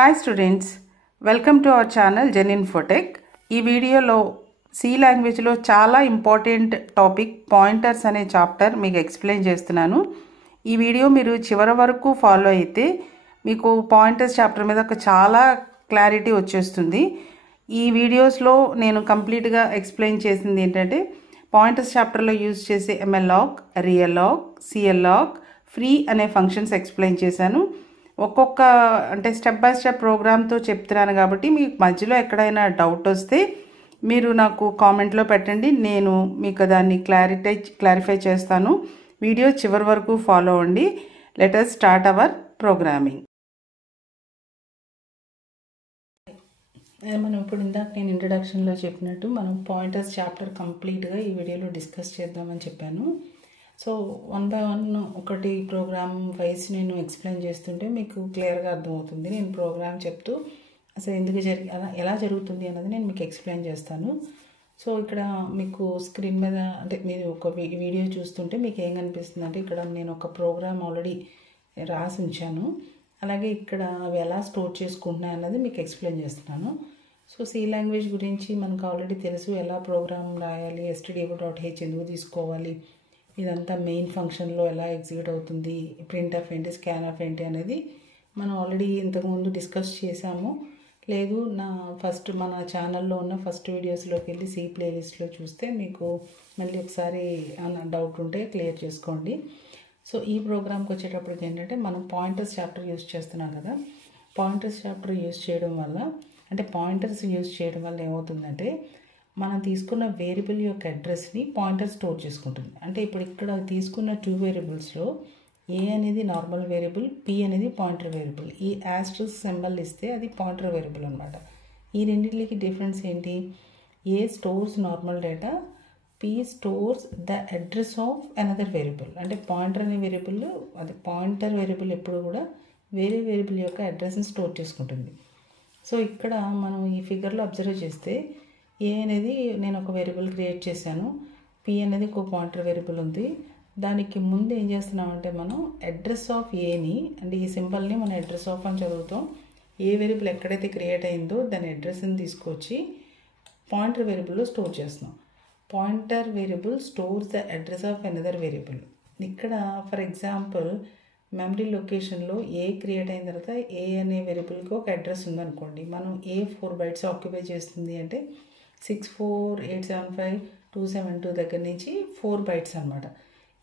Hi students, welcome to our channel Zen Infotech. ఈ వీడియోలో C లాంగ్వేజ్లో చాలా ఇంపార్టెంట్ టాపిక్ పాయింటర్స్ అనే చాప్టర్ మీకు ఎక్స్ప్లెయిన్ చేస్తున్నాను. ఈ వీడియో మీరు చివరి వరకు ఫాలో అయితే మీకు పాయింటర్స్ చాప్టర్ మీద ఒక చాలా క్లారిటీ వచ్చేస్తుంది. ఈ వీడియోస్లో నేను కంప్లీట్గా ఎక్స్ప్లెయిన్ చేసింది ఏంటంటే పాయింటర్స్ చాప్టర్లో యూజ్ చేసే ఎంఎల్లాగ్, రియల్లాగ్, సిఎల్లాగ్, ఫ్రీ అనే ఫంక్షన్స్ ఎక్స్ప్లెయిన్ చేశాను. ఒక్కొక్క అంటే స్టెప్ బై స్టెప్ ప్రోగ్రామ్తో చెప్తున్నాను కాబట్టి మీకు మధ్యలో ఎక్కడైనా డౌట్ వస్తే మీరు నాకు కామెంట్లో పెట్టండి, నేను మీకు దాన్ని క్లారిఫై చేస్తాను. వీడియో చివరి వరకు ఫాలో అవ్వండి. Let us start our programming. మనం ఇప్పుడు ఇందాక నేను ఇంట్రడక్షన్లో చెప్పినట్టు మనం పాయింటర్స్ చాప్టర్ కంప్లీట్గా ఈ వీడియోలో డిస్కస్ చేద్దామని చెప్పాను. సో 1 by 1 ఒకటి ప్రోగ్రామ్ వైజ్ నేను ఎక్స్ప్లెయిన్ చేస్తుంటే మీకు క్లియర్గా అర్థమవుతుంది. నేను ప్రోగ్రామ్ చెప్తూ అసలు ఎందుకు ఎలా జరుగుతుంది అన్నది నేను మీకు ఎక్స్ప్లెయిన్ చేస్తాను. సో ఇక్కడ మీకు స్క్రీన్ మీద అంటే మీరు ఒక వీడియో చూస్తుంటే మీకు ఏం కనిపిస్తుంది అంటే ఇక్కడ నేను ఒక ప్రోగ్రామ్ ఆల్రెడీ రాసి ఉంచాను. అలాగే ఇక్కడ అవి ఎలా స్టోర్ చేసుకుంటున్నాయి అన్నది మీకు ఎక్స్ప్లెయిన్ చేస్తున్నాను. సో సి లాంగ్వేజ్ గురించి మనకు ఆల్రెడీ తెలుసు, ఎలా ప్రోగ్రామ్ రాయాలి, stdio.h ఎందుకు తీసుకోవాలి, ఇదంతా మెయిన్ ఫంక్షన్లో ఎలా ఎగ్జిక్యూట్ అవుతుంది, ప్రింట్ ఆఫ్ ఏంటి, స్కాన్ ఆఫ్ ఏంటి అనేది మనం ఆల్రెడీ ఇంతకుముందు డిస్కస్ చేసాము. లేదు మన ఛానల్లో ఉన్న ఫస్ట్ వీడియోస్లోకి వెళ్ళి సి ప్లేలిస్ట్లో చూస్తే మీకు మళ్ళీ ఒకసారి డౌట్ ఉంటే క్లియర్ చేసుకోండి. సో ఈ ప్రోగ్రామ్కి వచ్చేటప్పటికి ఏంటంటే మనం పాయింటర్స్ చాప్టర్ యూజ్ చేస్తున్నాం కదా. పాయింటర్స్ చాప్టర్ యూజ్ చేయడం వల్ల అంటే పాయింటర్స్ యూజ్ చేయడం వల్ల ఏమవుతుందంటే మనం తీసుకున్న వేరియబుల్ యొక్క అడ్రస్ని పాయింటర్ స్టోర్ చేసుకుంటుంది. అంటే ఇప్పుడు ఇక్కడ తీసుకున్న 2 వేరియబుల్స్లో ఏ అనేది నార్మల్ వేరియబుల్, పి అనేది పాయింటర్ వేరియబుల్. ఈ యాస్టరిస్క్ సింబల్ ఇస్తే అది పాయింటర్ వేరియబుల్ అనమాట. ఈ రెండింటికి డిఫరెన్స్ ఏంటి? A stores normal data, P stores the address of another variable. అంటే పాయింటర్ అనే వేరియబుల్, అది పాయింటర్ వేరియబుల్ ఎప్పుడు కూడా వేరే వేరియబుల్ యొక్క అడ్రస్ని స్టోర్ చేసుకుంటుంది. సో ఇక్కడ మనం ఈ ఫిగర్లో అబ్జర్వ్ చేస్తే ఏ అనేది నేను ఒక వేరియబుల్ క్రియేట్ చేశాను, పి అనేది ఒక పాయింటర్ వేరియబుల్ ఉంది. దానికి ముందు ఏం చేస్తున్నామంటే మనం అడ్రస్ ఆఫ్ ఏని అంటే ఈ సింబల్ని మనం అడ్రస్ ఆఫ్ అని చదువుతాం. ఏ వేరియబుల్ ఎక్కడైతే క్రియేట్ అయిందో దాని అడ్రస్ని తీసుకొచ్చి పాయింటర్ వేరియబుల్లో స్టోర్ చేస్తున్నాం. Pointer variable stores the address of another variable. ఇక్కడ ఫర్ ఎగ్జాంపుల్ మెమరీ లొకేషన్లో ఏ క్రియేట్ అయిన తర్వాత ఏ అనే వేరియబుల్కి ఒక అడ్రస్ ఉందనుకోండి. మనం ఏ 4 bytes ఆక్యుపై చేస్తుంది అంటే 64875272 దగ్గర నుంచి 4 bytes అనమాట.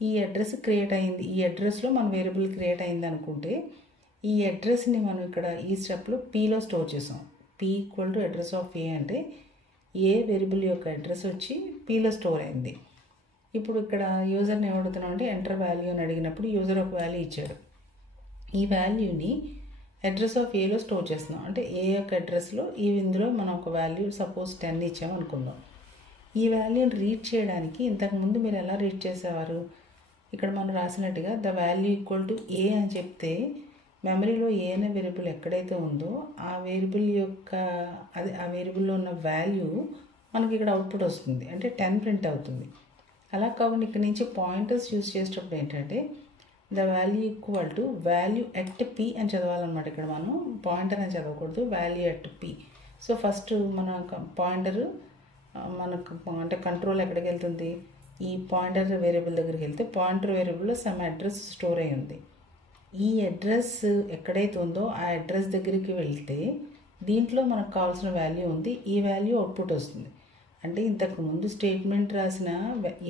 ఈ అడ్రస్ క్రియేట్ అయింది, ఈ అడ్రస్లో మన వేరియబుల్ క్రియేట్ అయింది అనుకుంటే ఈ అడ్రస్ని మనం ఇక్కడ ఈ స్టెప్లో పీలో స్టోర్ చేసాం. P equal to address of A అంటే ఏ వేరియబుల్ యొక్క అడ్రస్ వచ్చి పీలో స్టోర్ అయింది. ఇప్పుడు ఇక్కడ యూజర్ని ఏమడుగుతున్నాం అంటే ఎంటర్ వాల్యూ అని అడిగినప్పుడు యూజర్ ఒక వాల్యూ ఇచ్చాడు. ఈ వాల్యూని అడ్రస్ ఆఫ్ ఏలో స్టోర్ చేస్తున్నాం. అంటే ఏ యొక్క అడ్రస్లో ఇందులో మనం ఒక వాల్యూ సపోజ్ 10 ఇచ్చాము అనుకుందాం. ఈ వాల్యూని రీడ్ చేయడానికి ఇంతకుముందు మీరు ఎలా రీడ్ చేసేవారు? ఇక్కడ మనం రాసినట్టుగా ద వాల్యూ ఈక్వల్ టు ఏ అని చెప్తే మెమరీలో ఏ అనే వేరియబుల్ ఎక్కడైతే ఉందో ఆ వేరియబుల్ యొక్క ఆ వేరియబుల్లో ఉన్న వాల్యూ మనకి ఇక్కడ అవుట్పుట్ వస్తుంది, అంటే 10 ప్రింట్ అవుతుంది. అలా కాకుండా ఇక్కడ నుంచి పాయింటర్స్ యూజ్ చేసేటప్పుడు ఏంటంటే the value equal to value at P అని చదవాలన్నమాట. ఇక్కడ మనం పాయింటర్ అని చదవకూడదు, value at P. So first మన పాయింటర్ మనకు అంటే కంట్రోల్ ఎక్కడికి వెళ్తుంది? ఈ పాయింటర్ వేరియబుల్ దగ్గరికి వెళ్తే పాయింటర్ వేరియబుల్లో సమ్ అడ్రస్ స్టోర్ అయి ఉంది. ఈ అడ్రస్ ఎక్కడైతే ఉందో ఆ అడ్రస్ దగ్గరికి వెళ్తే దీంట్లో మనకు కావాల్సిన వాల్యూ ఉంది, ఈ వాల్యూ అవుట్పుట్ వస్తుంది. అంటే ఇంతకు ముందు స్టేట్మెంట్ రాసిన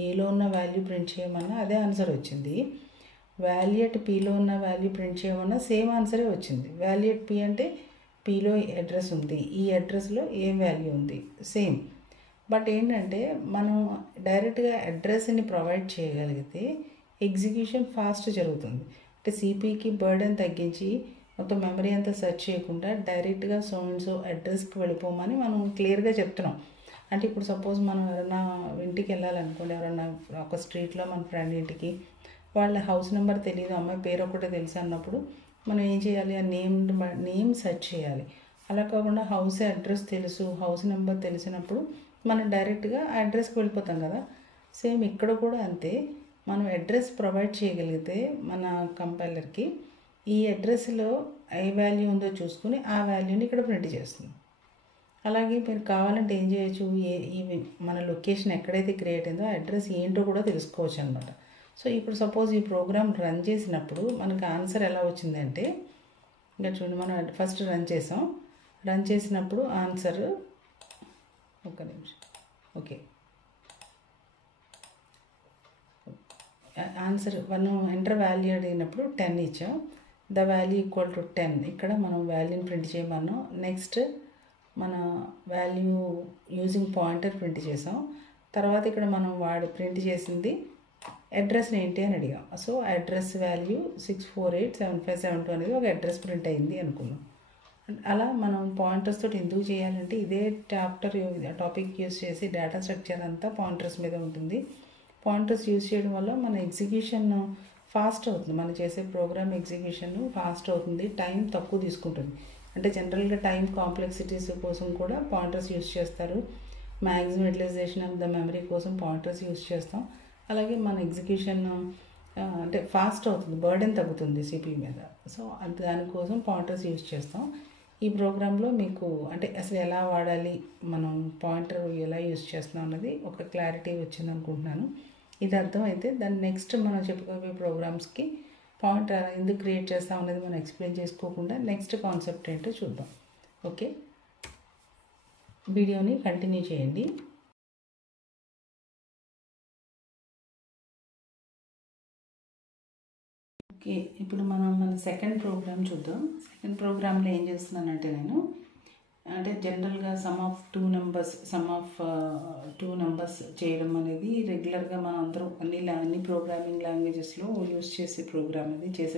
ఏలో ఉన్న వాల్యూ ప్రింట్ చేయమన్నా అదే ఆన్సర్ వచ్చింది, వాల్యూ ఎట్ పీలో ఉన్న వాల్యూ ప్రింట్ చేయమన్నా సేమ్ ఆన్సరే వచ్చింది. వాల్యూ ఎట్ పీ అంటే పీలో అడ్రస్ ఉంది, ఈ అడ్రస్లో ఏం వాల్యూ ఉంది, సేమ్. బట్ ఏంటంటే మనం డైరెక్ట్గా అడ్రస్ని ప్రొవైడ్ చేయగలిగితే ఎగ్జిక్యూషన్ ఫాస్ట్ జరుగుతుంది. అంటే సిపికి బర్డెన్ తగ్గించి మొత్తం మెమరీ అంతా సెర్చ్ చేయకుండా డైరెక్ట్గా సో అండ్ సో అడ్రస్కి వెళ్ళిపోమని మనం క్లియర్గా చెప్తున్నాం. అంటే ఇప్పుడు సపోజ్ మనం ఎవరైనా ఇంటికి వెళ్ళాలనుకోండి, ఎవరైనా ఒక స్ట్రీట్లో మన ఫ్రెండ్ ఇంటికి, వాళ్ళ హౌస్ నెంబర్ తెలియదు, అమ్మాయి పేరు ఒకటే తెలుసు అన్నప్పుడు మనం ఏం చేయాలి? ఆ నేమ్ సెర్చ్ చేయాలి. అలా కాకుండా హౌస్ అడ్రస్ తెలుసు, హౌస్ నెంబర్ తెలిసినప్పుడు మనం డైరెక్ట్గా ఆ అడ్రస్కి వెళ్ళిపోతాం కదా. సేమ్ ఇక్కడ కూడా అంతే, మనం అడ్రస్ ప్రొవైడ్ చేయగలిగితే మన కంపైలర్కి ఈ అడ్రస్లో ఏ వాల్యూ ఉందో చూసుకుని ఆ వాల్యూని ఇక్కడ ప్రింట్ చేస్తుంది. అలాగే మీరు కావాలంటే ఏం చేయొచ్చు, ఈ మన లొకేషన్ ఎక్కడైతే క్రియేట్ అయిందో ఆ అడ్రస్ ఏంటో కూడా తెలుసుకోవచ్చు అనమాట. సో ఇప్పుడు సపోజ్ ఈ ప్రోగ్రామ్ రన్ చేసినప్పుడు మనకు ఆన్సర్ ఎలా వచ్చిందంటే, ఇంకా చూడండి, మనం ఫస్ట్ రన్ చేసాం. రన్ చేసినప్పుడు ఆన్సర్, ఒక్క నిమిషం, ఓకే, ఆన్సర్ మనం ఎంటర్ వాల్యూ అడిగినప్పుడు 10 ఇచ్చాం. The value equal to 10. ఇక్కడ మనం వాల్యూని ప్రింట్ చేయమన్నాం. నెక్స్ట్ మన వాల్యూ యూజింగ్ పాయింటర్ ప్రింట్ చేసాం. తర్వాత ఇక్కడ మనం ప్రింట్ చేసింది అడ్రస్ ఏంటి అని అడిగాం. సో అడ్రస్ వాల్యూ 6487572 అనేది ఒక అడ్రస్ ప్రింట్ అయింది అనుకున్నాం. అలా మనం పాయింటర్స్ తోటి ఎందుకు చేయాలంటే, ఇదే టాపిక్ యూజ్ చేసి డేటా స్ట్రక్చర్ అంతా పాయింటర్స్ మీద ఉంటుంది. పాయింటర్స్ యూజ్ చేయడం వల్ల మన ఎగ్జిక్యూషన్ ఫాస్ట్ అవుతుంది. మనం చేసే ప్రోగ్రామ్ ఎగ్జిక్యూషన్ ఫాస్ట్ అవుతుంది, టైం తక్కువ తీసుకుంటుంది. అంటే జనరల్గా టైం కాంప్లెక్సిటీస్ కోసం కూడా పాయింటర్స్ యూజ్ చేస్తారు. Maximum utilization of the memory కోసం పాయింటర్స్ యూజ్ చేస్తాం. అలాగే మన ఎగ్జిక్యూషన్ అంటే ఫాస్ట్ అవుతుంది, బర్డెన్ తగ్గుతుంది సిపియు మీద. సో దానికోసం పాయింటర్స్ యూజ్ చేస్తాం. ఈ ప్రోగ్రాంలో మీకు అంటే అసలు ఎలా వాడాలి, మనం పాయింటర్ ఎలా యూజ్ చేస్తున్నాం అన్నది ఒక క్లారిటీ వచ్చింది అనుకుంటున్నాను. ఇది అర్థమైతే దాన్ని నెక్స్ట్ మనం చెప్పుకోబోయే ప్రోగ్రామ్స్కి పాయింటర్ ఎందుకు క్రియేట్ చేస్తాం అనేది మనం ఎక్స్ప్లెయిన్ చేసుకోకుండా నెక్స్ట్ కాన్సెప్ట్ ఏంటో చూద్దాం. ఓకే, వీడియోని కంటిన్యూ చేయండి. ఓకే, ఇప్పుడు మనం మన సెకండ్ ప్రోగ్రామ్ చూద్దాం. సెకండ్ ప్రోగ్రాంలో ఏం చేస్తున్నానంటే, నేను అంటే జనరల్గా సమ్ ఆఫ్ టూ నెంబర్స్ చేయడం అనేది రెగ్యులర్గా మనం అందరం అన్ని ప్రోగ్రామింగ్ లాంగ్వేజెస్లో యూజ్ చేసే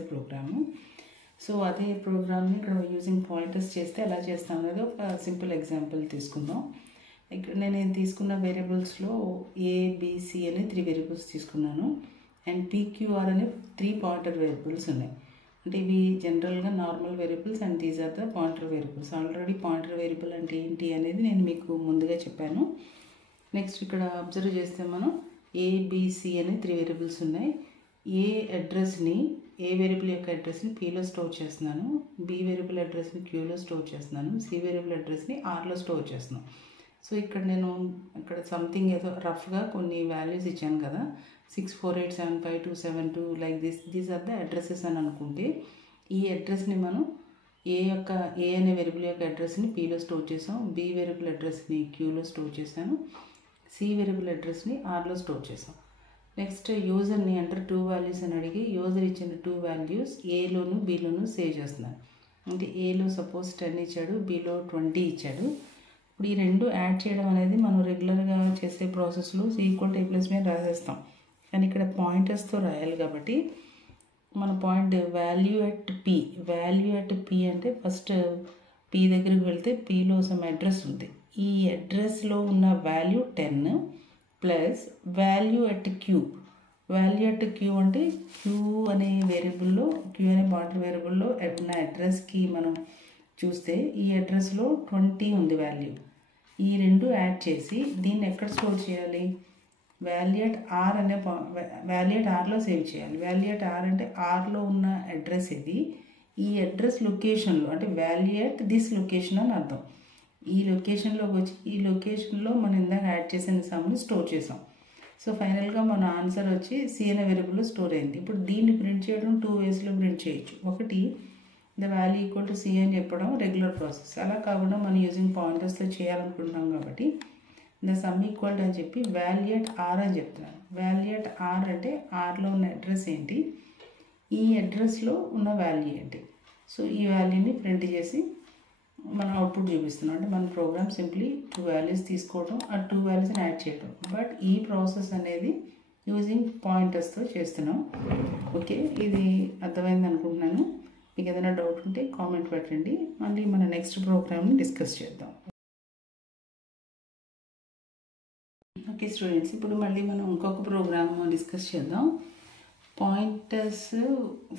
ప్రోగ్రాము. సో అదే ప్రోగ్రామ్ని ఇక్కడ యూజింగ్ పాయింటర్స్ చేస్తే ఎలా చేస్తాం అనేది ఒక సింపుల్ ఎగ్జాంపుల్ తీసుకుందాం. ఇక్కడ నేను తీసుకున్న వేరియబుల్స్లో ఏబిసి అనే 3 వేరియబుల్స్ తీసుకున్నాను. అండ్ పీక్యూఆర్ అనే 3 పాయింటర్ వేరియబుల్స్ ఉన్నాయి. అంటే ఇవి జనరల్గా normal variables and these are the pointer variables. Already pointer variable అంటే ఏంటి అనేది నేను మీకు ముందుగా చెప్పాను. నెక్స్ట్ ఇక్కడ అబ్జర్వ్ చేస్తే మనం ఏబిసి అనే 3 వేరియబుల్స్ ఉన్నాయి. ఏ వేరియబుల్ యొక్క అడ్రస్ని పీలో స్టోర్ చేస్తున్నాను, బి వేరియబుల్ అడ్రస్ని క్యూలో స్టోర్ చేస్తున్నాను, సి వేరియబుల్ అడ్రస్ని ఆర్లో స్టోర్ చేస్తున్నాను. సో ఇక్కడ నేను సంథింగ్ ఏదో రఫ్గా కొన్ని వాల్యూస్ ఇచ్చాను కదా, 6487572 like these are the addresses అని అనుకుంటే, ఈ అడ్రస్ని మనం ఏ అనే వేరియబుల్ యొక్క అడ్రస్ని పీలో స్టోర్ చేసాం, బి వేరియబుల్ అడ్రస్ని క్యూలో స్టోర్ చేశాను, సి వేరియబుల్ అడ్రస్ని ఆర్లో స్టోర్ చేసాం. నెక్స్ట్ యూజర్ని ఎంటర్ 2 వాల్యూస్ అని అడిగి యూజర్ ఇచ్చిన 2 వాల్యూస్ ఏలోను బిలోను సేవ్ చేస్తున్నాను. అంటే ఏలో సపోజ్ 10 ఇచ్చాడు, బిలో 20 ఇచ్చాడు. ఇప్పుడు ఈ రెండు యాడ్ చేయడం అనేది మనం రెగ్యులర్గా చేసే ప్రాసెస్లో +A రాసేస్తాం. కానీ ఇక్కడ పాయింటర్స్తో రాయాలి కాబట్టి మన పాయింట్ వాల్యూ అట్ పి అంటే ఫస్ట్ పి దగ్గరికి వెళ్తే పీలో సమ్ అడ్రస్ ఉంది. ఈ అడ్రస్లో ఉన్న value 10 plus value at q అంటే క్యూ అనే వేరియబుల్లో, క్యూ అనే పాయింటర్ వేరియబుల్లో ఉన్న అడ్రస్కి మనం చూస్తే ఈ అడ్రస్లో 20 ఉంది వాల్యూ. ఈ రెండు యాడ్ చేసి దీన్ని ఎక్కడ స్టోర్ చేయాలి, వాల్యూ అట్ ఆర్లో సేవ్ చేయాలి. వాల్యూ అట్ ఆర్ అంటే ఆర్లో ఉన్న అడ్రస్ ఇది. ఈ అడ్రస్ లొకేషన్లో అంటే వాల్యూ అట్ దిస్ లొకేషన్ అని అర్థం. ఈ లొకేషన్లోకి వచ్చి ఈ లొకేషన్లో మనం ఇందాక యాడ్ చేసిన సమ్ని స్టోర్ చేసాం. సో ఫైనల్గా మన ఆన్సర్ వచ్చి సి అనే వేరియబుల్లో స్టోర్ అయింది. ఇప్పుడు దీన్ని ప్రింట్ చేయడం 2 వేస్లో ప్రింట్ చేయొచ్చు. ఒకటి the value equal to c అని చెప్పడం రెగ్యులర్ ప్రాసెస్. అలా కాకుండా మనం యూజింగ్ పాయింటర్స్తో చేయాలనుకుంటున్నాం కాబట్టి ద సమ్ ఈక్వల్ టు అని చెప్పి వాల్యూ అట్ ఆర్ అని చెప్తున్నాను. వాల్యూ అట్ ఆర్ అంటే ఆర్లో ఉన్న అడ్రస్ ఏంటి, ఈ అడ్రస్లో ఉన్న వాల్యూ ఏంటి. సో ఈ వాల్యూని ప్రింట్ చేసి మనం అవుట్పుట్ చూపిస్తున్నాం. అంటే మన ప్రోగ్రామ్ సింప్లీ 2 వాల్యూస్ తీసుకోవడం, ఆ 2 వాల్యూస్ని యాడ్ చేయడం. బట్ ఈ ప్రాసెస్ అనేది యూజింగ్ పాయింటర్స్తో చేస్తున్నాం. ఓకే, ఇది అర్థమైంది అనుకుంటున్నాను. మీకు ఏదైనా డౌట్ ఉంటే కామెంట్ పెట్టండి. మళ్ళీ మన నెక్స్ట్ ప్రోగ్రామ్ని డిస్కస్ చేద్దాం. ఓకే స్టూడెంట్స్, ఇప్పుడు మళ్ళీ మనం ఇంకొక ప్రోగ్రామ్ డిస్కస్ చేద్దాం. పాయింటర్స్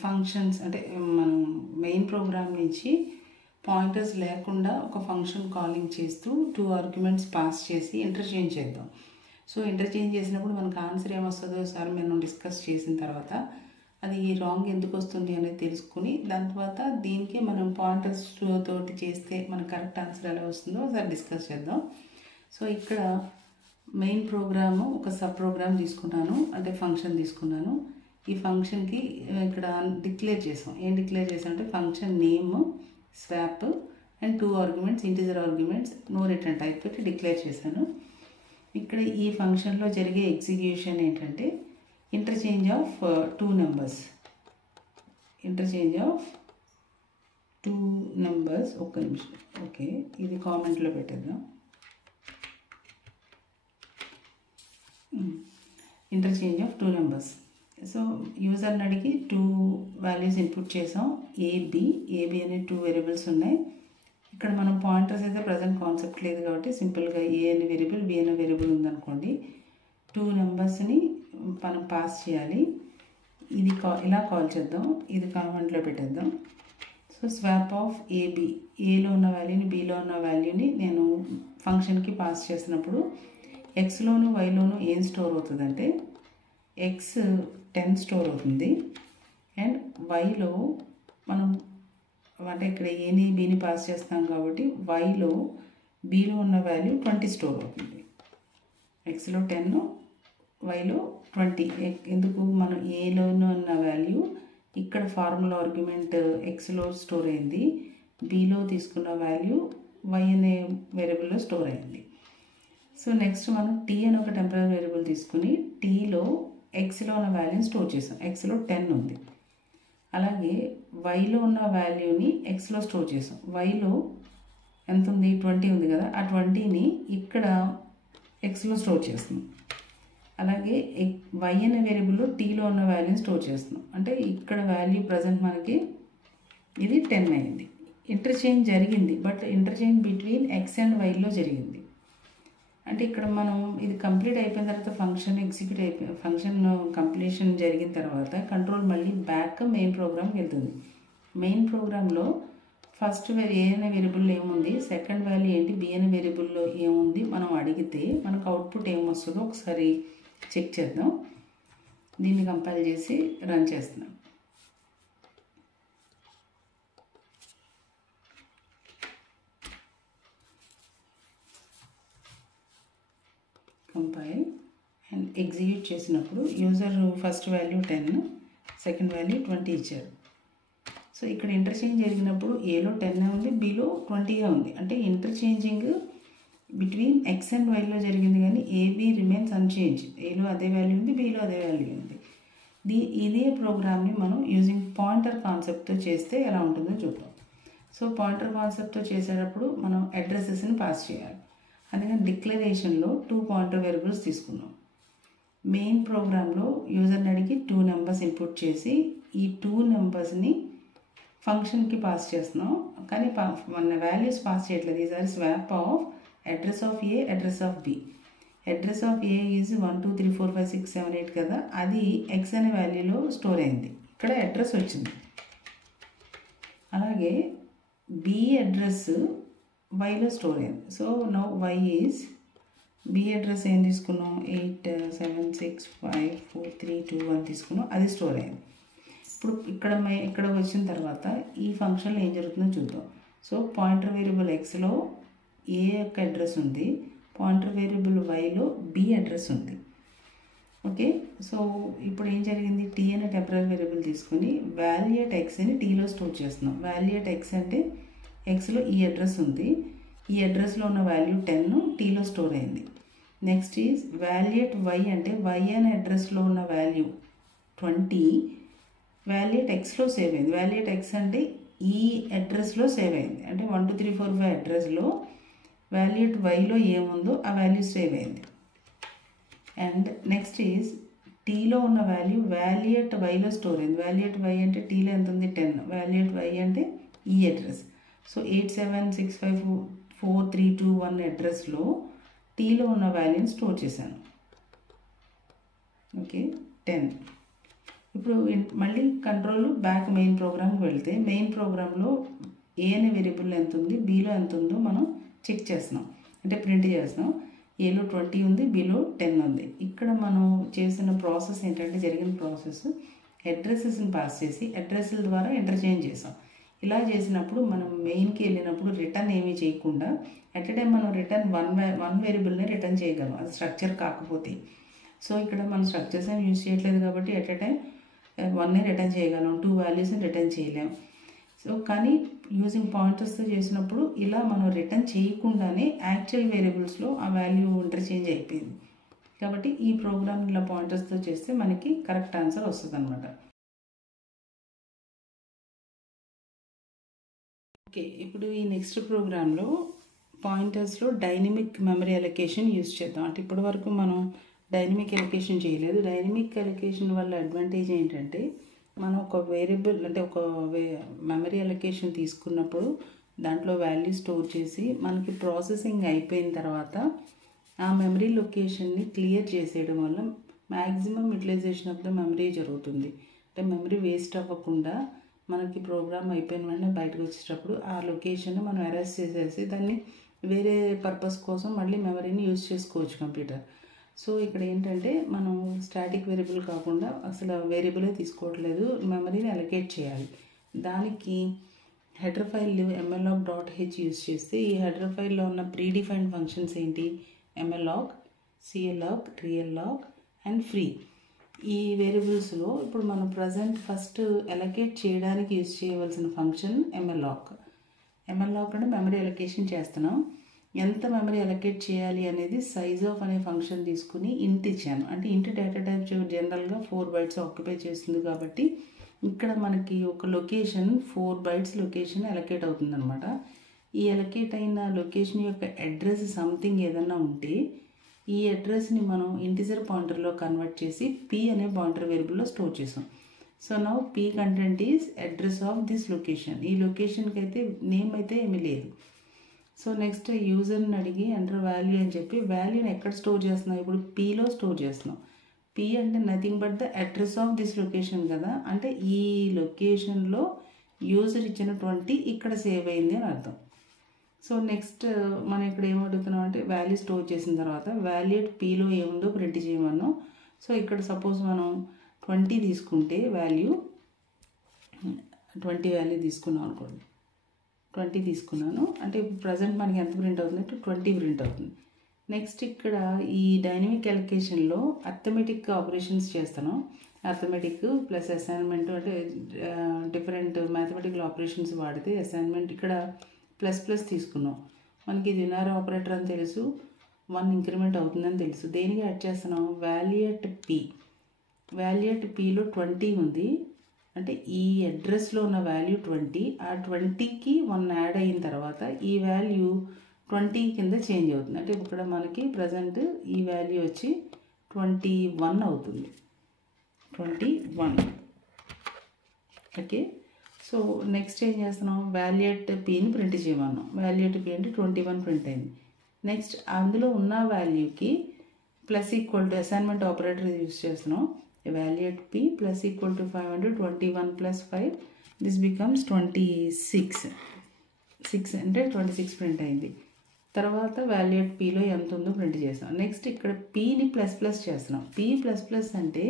ఫంక్షన్స్ అంటే మనం మెయిన్ ప్రోగ్రామ్ నుంచి పాయింటర్స్ లేకుండా ఒక ఫంక్షన్ కాలింగ్ చేస్తూ 2 ఆర్గ్యుమెంట్స్ పాస్ చేసి ఇంటర్చేంజ్ చేద్దాం. సో ఇంటర్చేంజ్ చేసినప్పుడు మనకు ఆన్సర్ ఏమొస్తుందో ఒకసారి మనం డిస్కస్ చేసిన తర్వాత అది రాంగ్ ఎందుకు వస్తుంది అనేది తెలుసుకుని దాని తర్వాత దీనికి మనం పాయింటర్స్ తోటి చేస్తే మన కరెక్ట్ ఆన్సర్ ఎలా వస్తుందో ఒకసారి డిస్కస్ చేద్దాం. సో ఇక్కడ మెయిన్ ప్రోగ్రాము ఒక సబ్ ప్రోగ్రామ్ తీసుకున్నాను, అంటే ఫంక్షన్ తీసుకున్నాను. ఈ ఫంక్షన్కి ఇక్కడ డిక్లేర్ చేసాం. ఏం డిక్లేర్ చేసాం అంటే function name swap and 2 arguments, integer arguments, no return type పెట్టి డిక్లేర్ చేశాను. ఇక్కడ ఈ ఫంక్షన్లో జరిగే ఎగ్జిక్యూషన్ ఏంటంటే interchange of 2 numbers, interchange of 2 numbers. ఒక్క నిమిషం, ఓకే, ఇది కామెంట్లో పెట్టేద్దాం. Interchange of 2 numbers. సో యూజర్ని అడిగి 2 వాల్యూస్ ఇన్పుట్ చేసాం, ఏబి అనే 2 వేరియబుల్స్ ఉన్నాయి. ఇక్కడ మనం పాయింటర్స్ అయితే ప్రజెంట్ కాన్సెప్ట్ లేదు కాబట్టి సింపుల్గా ఏ అనే వేరియబుల్, బి అనే వేరియబుల్ ఉందనుకోండి. 2 నెంబర్స్ని మనం పాస్ చేయాలి. ఇది ఇలా కాల్ చేద్దాం, ఇది కామెంట్లో పెట్టేద్దాం. సో స్వాప్ ఆఫ్ ఏబి, ఏలో ఉన్న వాల్యూని బిలో ఉన్న వాల్యూని నేను ఫంక్షన్కి పాస్ చేసినప్పుడు ఎక్స్లోను వైలోను ఏం స్టోర్ అవుతుందంటే ఎక్స్ 10 స్టోర్ అవుతుంది అండ్ వైలో మనం అంటే ఇక్కడ ఏని బీని పాస్ చేస్తాం కాబట్టి వైలో బీలో ఉన్న వాల్యూ 20 స్టోర్ అవుతుంది. ఎక్స్లో 10, వైలో 20. ఎందుకు మనం ఏలోనూ ఉన్న వాల్యూ ఇక్కడ ఫార్ములా ఆర్గ్యుమెంట్ ఎక్స్లో స్టోర్ అయింది, బీలో తీసుకున్న వాల్యూ వై అనే వేరియబుల్లో స్టోర్ అయింది. సో నెక్స్ట్ మనం టీ అని ఒక టెంపరరీ వేరియబుల్ తీసుకుని టీలో ఎక్స్లో ఉన్న వాల్యూని స్టోర్ చేసాం. ఎక్స్లో 10 ఉంది. అలాగే వైలో ఉన్న వాల్యూని ఎక్స్లో స్టోర్ చేసాం. వైలో ఎంత ఉంది, 20 ఉంది కదా, ఆ 20ని ఇక్కడ ఎక్స్లో స్టోర్ చేస్తున్నాం. అలాగే వై అనే వేరియబుల్లో టీలో ఉన్న వాల్యూని స్టోర్ చేస్తున్నాం. అంటే ఇక్కడ వాల్యూ ప్రజెంట్ మనకి ఇది 10 అయింది. ఇంటర్చేంజ్ జరిగింది, but interchange between X and వైలో జరిగింది. అంటే ఇక్కడ మనం ఇది కంప్లీట్ అయిపోయిన తర్వాత ఫంక్షన్ ఎగ్జిక్యూట్ అయిపోయి ఫంక్షన్ కంప్లీషన్ జరిగిన తర్వాత కంట్రోల్ మళ్ళీ బ్యాక్ మెయిన్ ప్రోగ్రామ్కి వెళ్తుంది. మెయిన్ ప్రోగ్రాంలో ఫస్ట్ ఏ అనే వేరియబుల్లో ఏముంది, సెకండ్ వాల్యూ ఏంటి, బి అనే వేరియబుల్లో ఏముంది మనం అడిగితే మనకు అవుట్పుట్ ఏమొస్తుందో ఒకసారి చెక్ చేద్దాం. దీన్ని కంపైల్ చేసి రన్ చేస్తున్నాం. కంపైల్ అండ్ ఎగ్జిక్యూట్ చేసినప్పుడు user first value 10, second value 20 ఇచ్చారు. సో ఇక్కడ ఇంటర్చేంజ్ జరిగినప్పుడు ఏలో 10 ఉంది, బిలో 20 ఉంది. అంటే ఇంటర్చేంజింగ్ బిట్వీన్ ఎక్స్ అండ్ వైలో జరిగింది, కానీ ఏబి రిమైన్స్ అన్చేంజ్. ఏలో అదే వాల్యూ ఉంది, బిలో అదే వాల్యూ ఉంది. ఇదే ప్రోగ్రామ్ని మనం యూజింగ్ పాయింటర్ కాన్సెప్ట్తో చేస్తే ఎలా ఉంటుందో చూద్దాం. సో పాయింటర్ కాన్సెప్ట్తో చేసేటప్పుడు మనం అడ్రసెస్ని పాస్ చేయాలి. అందుకని డిక్లరేషన్లో 2 పాయింటర్ వేరియబుల్స్ తీసుకున్నాం. మెయిన్ ప్రోగ్రాంలో యూజర్ని అడిగి 2 నెంబర్స్ ఇన్పుట్ చేసి ఈ 2 నెంబర్స్ని ఫంక్షన్కి పాస్ చేస్తున్నాం, కానీ మన వాల్యూస్ పాస్ చేయట్లేదు. ఈసారి swap of address of a, address of b. Address of a is 1 2 3 4 5 6 7 8 కదా, అది ఎక్స్ అనే వాల్యూలో స్టోర్ అయింది. ఇక్కడ అడ్రస్ వచ్చింది. అలాగే బి అడ్రస్ వైలో స్టోర్ అయింది. So now y is b address ఏం తీసుకున్నాం, 8 7 6 5 4 3 2 1 తీసుకున్నాం, అది స్టోర్ అయింది. ఇప్పుడు ఇక్కడ వచ్చిన తర్వాత ఈ ఫంక్షన్లో ఏం జరుగుతుందో చూద్దాం. సో పాయింటర్ వేరియబుల్ ఎక్స్లో ఏ యొక్క అడ్రస్ ఉంది, పాయింటర్ వేరియబుల్ వైలో బి అడ్రస్ ఉంది. ఓకే, సో ఇప్పుడు ఏం జరిగింది, టీ అనే టెంపరరీ వేరియబుల్ తీసుకొని వాల్యూట్ ఎక్స్ అని టీలో స్టోర్ చేస్తున్నాం. వాల్యూట్ ఎక్స్ అంటే ఎక్స్లో ఈ అడ్రస్ ఉంది, ఈ అడ్రస్లో ఉన్న వాల్యూ 10 టీలో స్టోర్ అయింది. నెక్స్ట్ ఈజ్ వాల్యూట్ వై అంటే వై అనే అడ్రస్లో ఉన్న వాల్యూ 20 వాల్యూట్ ఎక్స్లో సేవ్ అయింది. వాల్యూట్ ఎక్స్ అంటే ఈ అడ్రస్లో సేవ్ అయింది. అంటే 1 2 3 4 5 అడ్రస్లో వాల్యూట్ వైలో ఏముందో ఆ వాల్యూ సేవ్ అయింది. అండ్ నెక్స్ట్ ఈజ్ టీలో ఉన్న వాల్యూ వాల్యూట్ వైలో స్టోర్ అయింది. వాల్యూట్ వై అంటే టీలో ఎంత ఉంది, 10. వాల్యూట్ వై అంటే ఈ అడ్రస్. సో 8 7 6 5 4 3 2 1 అడ్రస్లో టీలో ఉన్న వాల్యూని స్టోర్ చేశాను. ఓకే 10. ఇప్పుడు మళ్ళీ కంట్రోల్ బ్యాక్ మెయిన్ ప్రోగ్రామ్కి వెళ్తే మెయిన్ ప్రోగ్రాంలో ఏ అనే వేరియబుల్ ఎంత ఉంది, బీలో ఎంత ఉందో మనం చెక్ చేస్తున్నాం, అంటే ప్రింట్ చేస్తున్నాం. ఏలో 20 ఉంది, బిలో 10 ఉంది. ఇక్కడ మనం చేసిన ప్రాసెస్ ఏంటంటే జరిగిన ప్రాసెస్ అడ్రసెస్ని పాస్ చేసి అడ్రస్ల ద్వారా ఇంటర్చేంజ్ చేసాం. ఇలా చేసినప్పుడు మనం మెయిన్కి వెళ్ళినప్పుడు రిటర్న్ ఏమీ చేయకుండా ఎట్ ఎ టైం మనం రిటర్న్ వన్ వేరియబుల్ని రిటర్న్ చేయగలం, అది స్ట్రక్చర్ కాకపోతే. సో ఇక్కడ మనం స్ట్రక్చర్స్ ఏమి యూజ్ చేయట్లేదు కాబట్టి ఎట్ ఎ టైం వన్నే రిటర్న్ చేయగలం, 2 వాల్యూస్ని రిటర్న్ చేయలేం. సో కానీ యూజింగ్ పాయింటర్స్తో చేసినప్పుడు ఇలా మనం రిటర్న్ చేయకుండానే యాక్చువల్ వేరియబుల్స్లో ఆ వాల్యూ ఇంటర్చేంజ్ అయిపోయింది. కాబట్టి ఈ ప్రోగ్రామ్ ఇలా పాయింటర్స్తో చేస్తే మనకి కరెక్ట్ ఆన్సర్ వస్తుంది అనమాట. ఓకే, ఇప్పుడు ఈ నెక్స్ట్ ప్రోగ్రాంలో పాయింటర్స్లో డైనమిక్ మెమరీ అలొకేషన్ యూజ్ చేద్దాం. అంటే ఇప్పటి వరకు మనం డైనమిక్ అలొకేషన్ చేయలేదు. డైనమిక్ అలొకేషన్ వల్ల అడ్వాంటేజ్ ఏంటంటే మనం ఒక వేరియబుల్ అంటే ఒక మెమరీ అలొకేషన్ తీసుకున్నప్పుడు దాంట్లో వాల్యూ స్టోర్ చేసి మనకి ప్రాసెసింగ్ అయిపోయిన తర్వాత ఆ మెమరీ లొకేషన్ని క్లియర్ చేసేయడం వల్ల maximum utilization of the memory జరుగుతుంది. అంటే మెమరీ వేస్ట్ అవ్వకుండా మనకి ప్రోగ్రామ్ అయిపోయిన వెంటనే బయటకు వచ్చేటప్పుడు ఆ లొకేషన్ మనం అరెస్ట్ చేసేసి దాన్ని వేరే పర్పస్ కోసం మళ్ళీ మెమరీని యూజ్ చేసుకోవచ్చు కంప్యూటర్. సో ఇక్కడ ఏంటంటే మనం స్టాటిక్ వేరియబుల్ కాకుండా అసలు వేరియబులే తీసుకోవట్లేదు, మెమరీని అలొకేట్ చేయాలి. దానికి హెడర్ ఫైల్ mlog.h యూజ్ చేస్తే ఈ హెడర్ ఫైల్లో ఉన్న ప్రీడిఫైన్డ్ ఫంక్షన్స్ ఏంటి, mlog, clog, reallog and free. ఈ వేరియబుల్స్లో ఇప్పుడు మనం ప్రజెంట్ ఫస్ట్ అలొకేట్ చేయడానికి యూజ్ చేయవలసిన ఫంక్షన్ mlog అంటే మెమరీ అలొకేషన్ చేస్తున్నాం. ఎంత మెమరీ అలొకేట్ చేయాలి అనేది సైజ్ ఆఫ్ అనే ఫంక్షన్ తీసుకుని ఇంట్ ఇచ్చాను. అంటే ఇంట్ డేటా టైప్ జనరల్గా 4 bytes ఆక్యుపై చేస్తుంది కాబట్టి ఇక్కడ మనకి ఒక లొకేషన్ 4 bytes లొకేషన్ అలొకేట్ అవుతుంది అనమాట. ఈ అలొకేట్ అయిన లొకేషన్ యొక్క అడ్రస్ సంథింగ్ ఏదన్నా ఉంటే ఈ అడ్రస్ని మనం ఇంటిజర్ పాయింటర్లో కన్వర్ట్ చేసి p అనే పాయింటర్ వేరియబుల్లో స్టోర్ చేసాం. So now p content is address of this location. ఈ లొకేషన్కి అయితే నేమ్ అయితే ఏమీ లేదు. సో నెక్స్ట్ యూజర్ని అడిగి ఎంటర్ వాల్యూ అని చెప్పి వాల్యూని ఎక్కడ స్టోర్ చేస్తున్నాం, ఇప్పుడు pలో స్టోర్ చేస్తున్నాం. p అంటే nothing but the address of this location కదా, అంటే ఈ లొకేషన్లో యూజర్ ఇచ్చిన 20 ఇక్కడ సేవ్ అయింది అని అర్థం. సో నెక్స్ట్ మనం ఇక్కడ ఏమడుగుతున్నాం అంటే వాల్యూ స్టోర్ చేసిన తర్వాత వాల్యూ pలో ఏముందో ప్రింట్ చేయమన్నాం. సో ఇక్కడ సపోజ్ మనం 20 తీసుకుంటే వాల్యూ 20 వాల్యూ తీసుకున్నాం అనుకోండి, 20 తీసుకున్నాను అంటే ఇప్పుడు ప్రజెంట్ మనకి ఎంత ప్రింట్ అవుతుంది, 20 ప్రింట్ అవుతుంది. నెక్స్ట్ ఇక్కడ ఈ డైనమిక్ అలొకేషన్లో అర్థమెటిక్ ఆపరేషన్స్ చేస్తాను. అర్థమెటిక్ ప్లస్ అసైన్మెంట్ అంటే డిఫరెంట్ మ్యాథమెటికల్ ఆపరేషన్స్ వాడితే అసైన్మెంట్ ఇక్కడ ++ తీసుకున్నాం. మనకి ఇది యునరీ ఆపరేటర్ అని తెలుసు, 1 ఇంక్రిమెంట్ అవుతుందని తెలుసు. దేనికి యాడ్ చేస్తున్నాం, వాల్యూ ఎట్ pలో 20 ఉంది అంటే ఈ అడ్రస్లో ఉన్న వాల్యూ 20, ఆ 20కి 1 యాడ్ అయిన తర్వాత ఈ వాల్యూ 20 కింద చేంజ్ అవుతుంది. అంటే ఇక్కడ మనకి ప్రజెంట్ ఈ వాల్యూ వచ్చి 21 అవుతుంది, 21. ఓకే, సో నెక్స్ట్ ఏం చేస్తున్నాం, వాల్యూ ఎట్ pని ప్రింట్ చేయమన్నాం. వాల్యూ ఎట్ p అంటే 21 ప్రింట్ అయింది. నెక్స్ట్ అందులో ఉన్న వాల్యూకి += అసైన్మెంట్ ఆపరేటర్ యూజ్ చేస్తున్నాం. వాల్యూ ఎట్ p += 5 అంటే 21 + 5 దిస్ బికమ్స్ 26. 6 అంటే 26 ప్రింట్ అయింది. తర్వాత వాల్యూ ఎట్ pలో ఎంత ఉందో ప్రింట్ చేస్తాం. నెక్స్ట్ ఇక్కడ pని ++ చేస్తున్నాం. p++ అంటే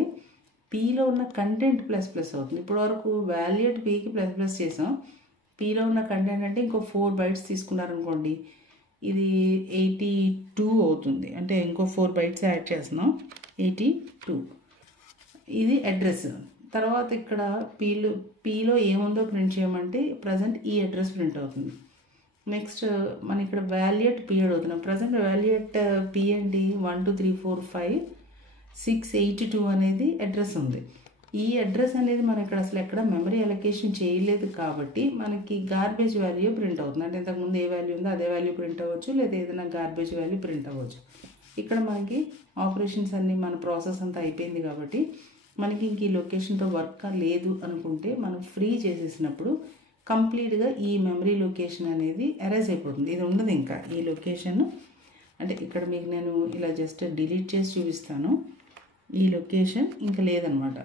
pలో ఉన్న కంటెంట్ ++ అవుతుంది. ఇప్పుడు వరకు వాల్యూ ఎట్ pకి ++ చేసాం. pలో ఉన్న కంటెంట్ అంటే ఇంకో 4 bytes తీసుకున్నారనుకోండి, ఇది 82 అవుతుంది. అంటే ఇంకో 4 bytes యాడ్ చేస్తున్నాం, 82. ఇది అడ్రస్. తర్వాత ఇక్కడ pలో ఏముందో ప్రింట్ చేయమంటే ప్రజెంట్ ఈ అడ్రస్ ప్రింట్ అవుతుంది. నెక్స్ట్ మనం ఇక్కడ వాల్యూ ఎట్ p అడుగుతున్నాం. ప్రజెంట్ వాల్యూ ఎట్ p అండి 1 2 3 4 5 6 82 అనేది అడ్రస్ ఉంది. ఈ అడ్రస్ అనేది మనం ఇక్కడ అసలు ఎక్కడ మెమరీ అలొకేషన్ చేయలేదు కాబట్టి మనకి గార్బేజ్ వాల్యూ ప్రింట్ అవుతుంది. అంటే ఇంతకుముందు ఏ వాల్యూ ఉందో అదే వాల్యూ ప్రింట్ అవ్వచ్చు, లేదా ఏదైనా గార్బేజ్ వాల్యూ ప్రింట్ అవ్వచ్చు. ఇక్కడ మనకి ఆపరేషన్స్ అన్నీ మన ప్రాసెస్ అంతా అయిపోయింది కాబట్టి మనకి ఇంక ఈ లొకేషన్తో వర్క్ లేదు అనుకుంటే మనం ఫ్రీ చేసేసినప్పుడు కంప్లీట్గా ఈ మెమరీ లొకేషన్ అనేది ఎరేజ్ అయిపోతుంది. ఇది ఉండదు ఇంకా ఈ లొకేషన్. అంటే ఇక్కడ మీకు నేను ఇలా జస్ట్ డిలీట్ చేసి చూపిస్తాను. ఈ లొకేషన్ ఇంకా లేదనమాట.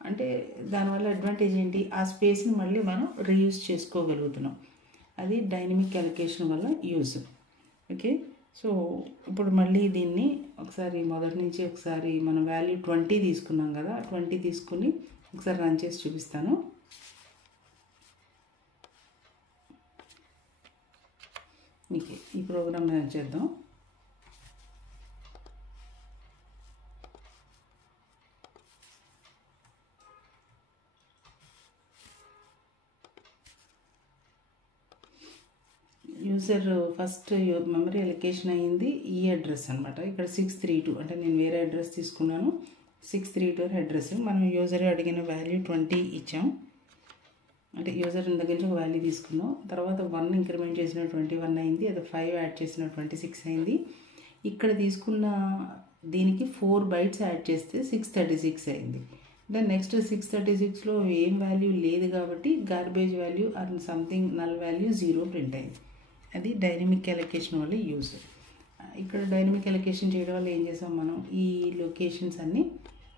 అంటే దానివల్ల అడ్వాంటేజ్ ఏంటి, ఆ స్పేస్ని మళ్ళీ మనం రీయూజ్ చేసుకోగలుగుతున్నాం. అది డైనమిక్ అలొకేషన్ వల్ల యూజ్. ఓకే, సో ఇప్పుడు మళ్ళీ దీన్ని ఒకసారి మొదటి నుంచి ఒకసారి మనం వాల్యూ 20 తీసుకున్నాం కదా, 20 తీసుకుని ఒకసారి రన్ చేసి చూపిస్తాను. మీకు ఈ ప్రోగ్రామ్ రన్ చేద్దాం. యూజర్ ఫస్ట్ మెమరీ అలొకేషన్ అయ్యింది ఈ అడ్రస్ అనమాట. ఇక్కడ 632 అంటే నేను వేరే అడ్రస్ తీసుకున్నాను. 632 అడ్రస్ మనం యూజర్ అడిగిన వాల్యూ 20 ఇచ్చాం. అంటే యూజర్ దగ్గర నుంచి ఒక వాల్యూ తీసుకున్నాం. తర్వాత 1 ఇంక్రిమెంట్ చేసిన 21 అయింది. అది 5 యాడ్ చేసిన 26 అయింది. ఇక్కడ తీసుకున్న దీనికి 4 బైట్స్ యాడ్ చేస్తే 636 అయింది. దెన్ నెక్స్ట్ 636లో ఏం వాల్యూ లేదు కాబట్టి garbage value or something null value 0 print అయింది. అది డైనమిక్ అలొకేషన్ వల్ల యూజ్. ఇక్కడ డైనమిక్ అలొకేషన్ చేయడం వల్ల ఏం చేసాం మనం, ఈ లొకేషన్స్ అన్నీ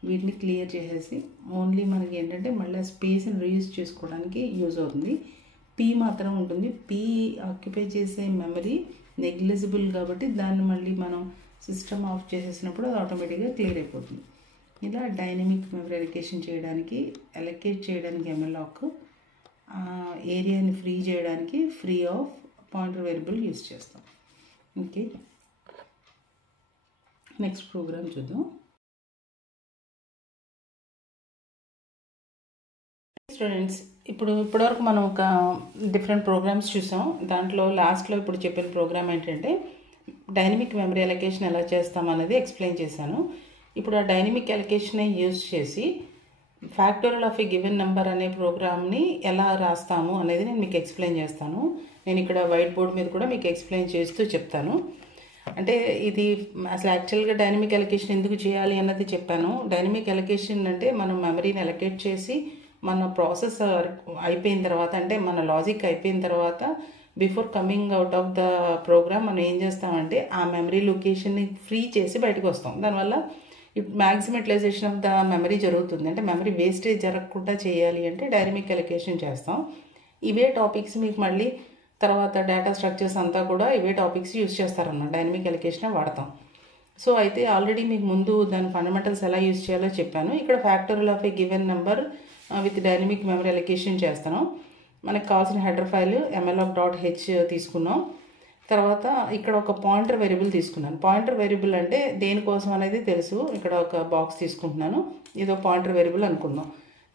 వీటిని క్లియర్ చేసేసి ఓన్లీ మనకి ఏంటంటే మళ్ళీ స్పేస్ని రీయూజ్ చేసుకోవడానికి యూజ్ అవుతుంది. పీ మాత్రం ఉంటుంది. పీ ఆక్యుపై చేసే మెమరీ నెగ్లిజిబుల్ కాబట్టి దాన్ని మళ్ళీ మనం సిస్టమ్ ఆఫ్ చేసేసినప్పుడు అది ఆటోమేటిక్గా క్లియర్ అయిపోతుంది. ఇలా డైనమిక్ మెమరీ అలొకేషన్ చేయడానికి, అలొకేట్ చేయడానికి MLOC, ఏరియాని ఫ్రీ చేయడానికి free of pointer variable use చేస్తాం. ఓకే, నెక్స్ట్ ప్రోగ్రామ్ చూద్దాం. స్టూడెంట్స్, ఇప్పటివరకు మనం ఒక డిఫరెంట్ ప్రోగ్రామ్స్ చూసాం. దాంట్లో లాస్ట్లో ఇప్పుడు చెప్పిన ప్రోగ్రామ్ ఏంటంటే డైనమిక్ మెమరీ అలొకేషన్ ఎలా చేస్తాం అనేది ఎక్స్ప్లెయిన్ చేశాను. ఇప్పుడు ఆ డైనమిక్ అలొకేషన్ యూజ్ చేసి factorial of a given number అనే ప్రోగ్రామ్ని ఎలా రాస్తాము అనేది నేను మీకు ఎక్స్ప్లెయిన్ చేస్తాను. నేను ఇక్కడ వైట్ బోర్డ్ మీద కూడా మీకు ఎక్స్ప్లెయిన్ చేస్తూ చెప్తాను. అంటే ఇది అసలు యాక్చువల్గా డైనమిక్ అలొకేషన్ ఎందుకు చేయాలి అన్నది చెప్పాను. డైనమిక్ అలొకేషన్ అంటే మనం మెమరీని అలొకేట్ చేసి మన ప్రాసెస్ అయిపోయిన తర్వాత, అంటే మన లాజిక్ అయిపోయిన తర్వాత before coming out of the program మనం ఏం చేస్తామంటే ఆ మెమరీ లొకేషన్ని ఫ్రీ చేసి బయటకు వస్తాం. దానివల్ల maximum utilization of the memory జరుగుతుంది. అంటే మెమరీ వేస్టేజ్ జరగకుండా చేయాలి అంటే డైనమిక్ అలొకేషన్ చేస్తాం. ఇవే టాపిక్స్ మీకు మళ్ళీ తర్వాత డేటా స్ట్రక్చర్స్ అంతా కూడా ఇవే టాపిక్స్ యూజ్ చేస్తారన్నమాట. డైనమిక్ అలొకేషన్ వాడతాం. సో అయితే ఆల్రెడీ మీకు ముందు దాని ఫండమెంటల్స్ ఎలా యూజ్ చేయాలో చెప్పాను. ఇక్కడ factorial of a given number with dynamic memory allocation చేస్తున్నాం. మనకు కావాల్సిన హెడర్ ఫైల్ MLOC.h తీసుకున్నాం. తర్వాత ఇక్కడ ఒక పాయింటర్ వేరియబుల్ తీసుకున్నాను. పాయింటర్ వేరియబుల్ అంటే దేనికోసం అనేది తెలుసు. ఇక్కడ ఒక బాక్స్ తీసుకుంటున్నాను. ఇదో పాయింటర్ వేరియబుల్ అనుకుందాం.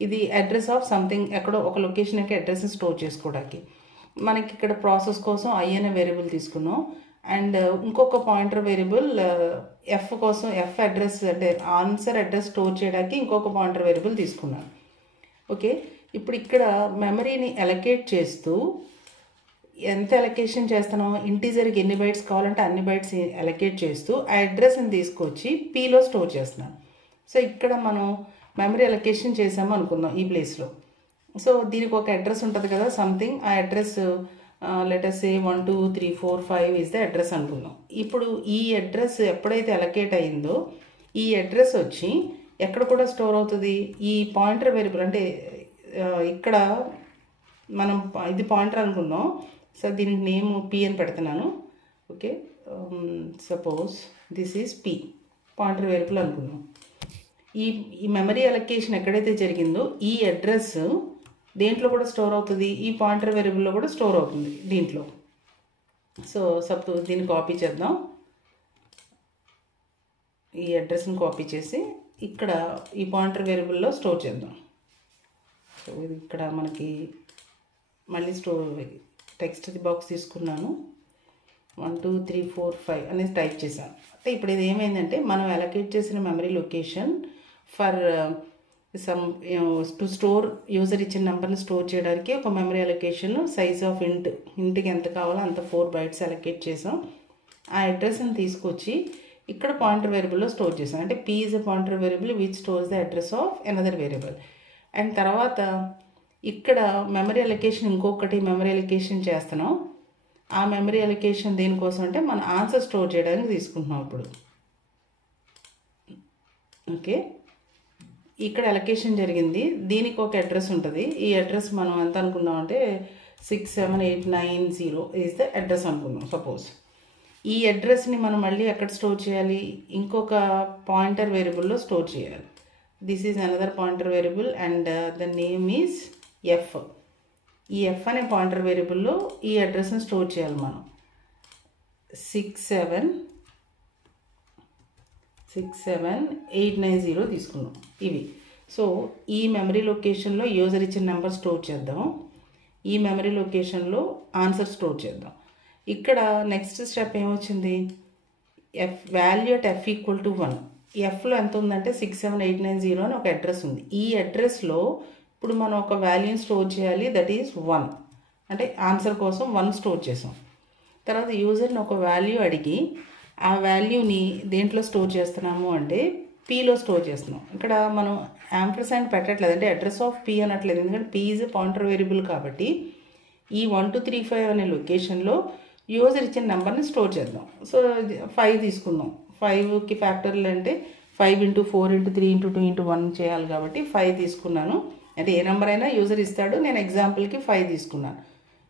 ఇది అడ్రస్ ఆఫ్ సంథింగ్, ఎక్కడో ఒక లొకేషన్ యొక్క అడ్రస్ని స్టోర్ చేసుకోవడానికి. మనకి ఇక్కడ ప్రాసెస్ కోసం I అనే వేరియబుల్ తీసుకున్నాం. అండ్ ఇంకొక పాయింటర్ వేరియబుల్ F కోసం, F అడ్రస్ అంటే ఆన్సర్ అడ్రస్ స్టోర్ చేయడానికి ఇంకొక పాయింటర్ వేరియబుల్ తీసుకున్నాను. ఓకే, ఇప్పుడు ఇక్కడ మెమరీని అలొకేట్ చేస్తూ ఎంత అలొకేషన్ చేస్తున్నాం, ఇంటీజర్కి ఎన్ని బైట్స్ కావాలంటే అన్ని బైట్స్ అలొకేట్ చేస్తూ ఆ అడ్రస్ని తీసుకొచ్చి పీలో స్టోర్ చేస్తున్నాను. సో ఇక్కడ మనం మెమరీ అలొకేషన్ చేసాము అనుకుందాం ఈ ప్లేస్లో. సో దీనికి ఒక అడ్రస్ ఉంటుంది కదా సంథింగ్, ఆ address letter say 1 2 3 4 5 is the address అనుకుందాం. ఇప్పుడు ఈ అడ్రస్ ఎప్పుడైతే అలొకేట్ అయిందో ఈ అడ్రస్ వచ్చి ఎక్కడ కూడా స్టోర్ అవుతుంది, ఈ పాయింటర్ వేరియబుల్. అంటే ఇక్కడ మనం ఇది పాయింటర్ అనుకుందాం. సో దీనికి నేమ్ P అని పెడుతున్నాను. Okay, suppose this is P, pointer variable అనుకుందాం. ఈ మెమరీ అలొకేషన్ ఎక్కడైతే జరిగిందో ఈ అడ్రస్ దేంట్లో కూడా స్టోర్ అవుతుంది, ఈ పాయింటర్ వేరియబుల్లో కూడా స్టోర్ అవుతుంది దీంట్లో. సో సపోజ్ దీన్ని కాపీ చేద్దాం. ఈ అడ్రస్ని కాపీ చేసి ఇక్కడ ఈ పాయింటర్ వేరియబుల్లో స్టోర్ చేద్దాం. సో ఇది ఇక్కడ మనకి మళ్ళీ టెక్స్ట్ బాక్స్ తీసుకున్నాను. 1 2 3 4 5 అనేది టైప్ చేశాను. అంటే ఇప్పుడు ఇది ఏమైందంటే మనం అలొకేట్ చేసిన memory location for some to store, user ఇచ్చిన నెంబర్ని స్టోర్ చేయడానికి ఒక మెమరీ అలొకేషన్ సైజ్ ఆఫ్ ఇంట్కి ఎంత కావాలో అంత 4 బైట్స్ అలొకేట్ చేసాం. ఆ అడ్రస్ని తీసుకొచ్చి ఇక్కడ పాయింటర్ వేరియబుల్లో స్టోర్ చేసాం. అంటే P is a pointer variable which stores the address of another variable. And తర్వాత ఇక్కడ మెమరీ అలొకేషన్ ఇంకొకటి మెమరీ అలొకేషన్ చేస్తున్నాం. ఆ మెమరీ అలొకేషన్ దేనికోసం అంటే మన ఆన్సర్ స్టోర్ చేయడానికి తీసుకుంటున్నాం ఇప్పుడు. ఓకే, ఇక్కడ అలొకేషన్ జరిగింది. దీనికి ఒక అడ్రస్ ఉంటుంది. ఈ అడ్రస్ మనం ఎంత అనుకుందాం అంటే 67890 ఈజ్ ద అడ్రస్ అనుకుందాం సపోజ్. ఈ అడ్రస్ని మనం మళ్ళీ ఎక్కడ స్టోర్ చేయాలి, ఇంకొక పాయింటర్ వేరియబుల్లో స్టోర్ చేయాలి. This is another pointer variable and the name is F. ఈ ఎఫ్ అనే పాయింటర్ వేరియబుల్లో ఈ అడ్రస్ని స్టోర్ చేయాలి మనం. 67890 తీసుకున్నాం ఇవి. సో ఈ మెమరీ లొకేషన్లో యూజర్ ఇచ్చిన నెంబర్ స్టోర్ చేద్దాం, ఈ మెమరీ లొకేషన్లో ఆన్సర్ స్టోర్ చేద్దాం. ఇక్కడ నెక్స్ట్ స్టెప్ ఏమొచ్చింది, value at F equal to 1. ఎఫ్లో ఎంత ఉందంటే 67890 అని ఒక అడ్రస్ ఉంది. ఈ అడ్రస్లో ఇప్పుడు మనం ఒక వాల్యూని స్టోర్ చేయాలి, దట్ ఈజ్ 1. అంటే ఆన్సర్ కోసం 1 స్టోర్ చేసాం. తర్వాత యూజర్ని ఒక వాల్యూ అడిగి ఆ వాల్యూని దేంట్లో స్టోర్ చేస్తున్నాము అంటే పీలో స్టోర్ చేస్తున్నాం. ఇక్కడ మనం యాంపర్సైండ్ పెట్టట్లేదు, అంటే అడ్రస్ ఆఫ్ పీ అనట్లేదు, ఎందుకంటే పీ ఈజ్ పాయింటర్ వేరియబుల్ కాబట్టి ఈ 1235 అనే లొకేషన్లో యూజర్ ఇచ్చిన నెంబర్ని స్టోర్ చేద్దాం. సో 5 తీసుకుందాం. 5కి ఫ్యాక్టర్లు అంటే 5 × 4 × 3 × 2 × 1 చేయాలి కాబట్టి 5 తీసుకున్నాను. అంటే ఏ నెంబర్ అయినా యూజర్ ఇస్తాడు, నేను ఎగ్జాంపుల్కి 5 తీసుకున్నాను.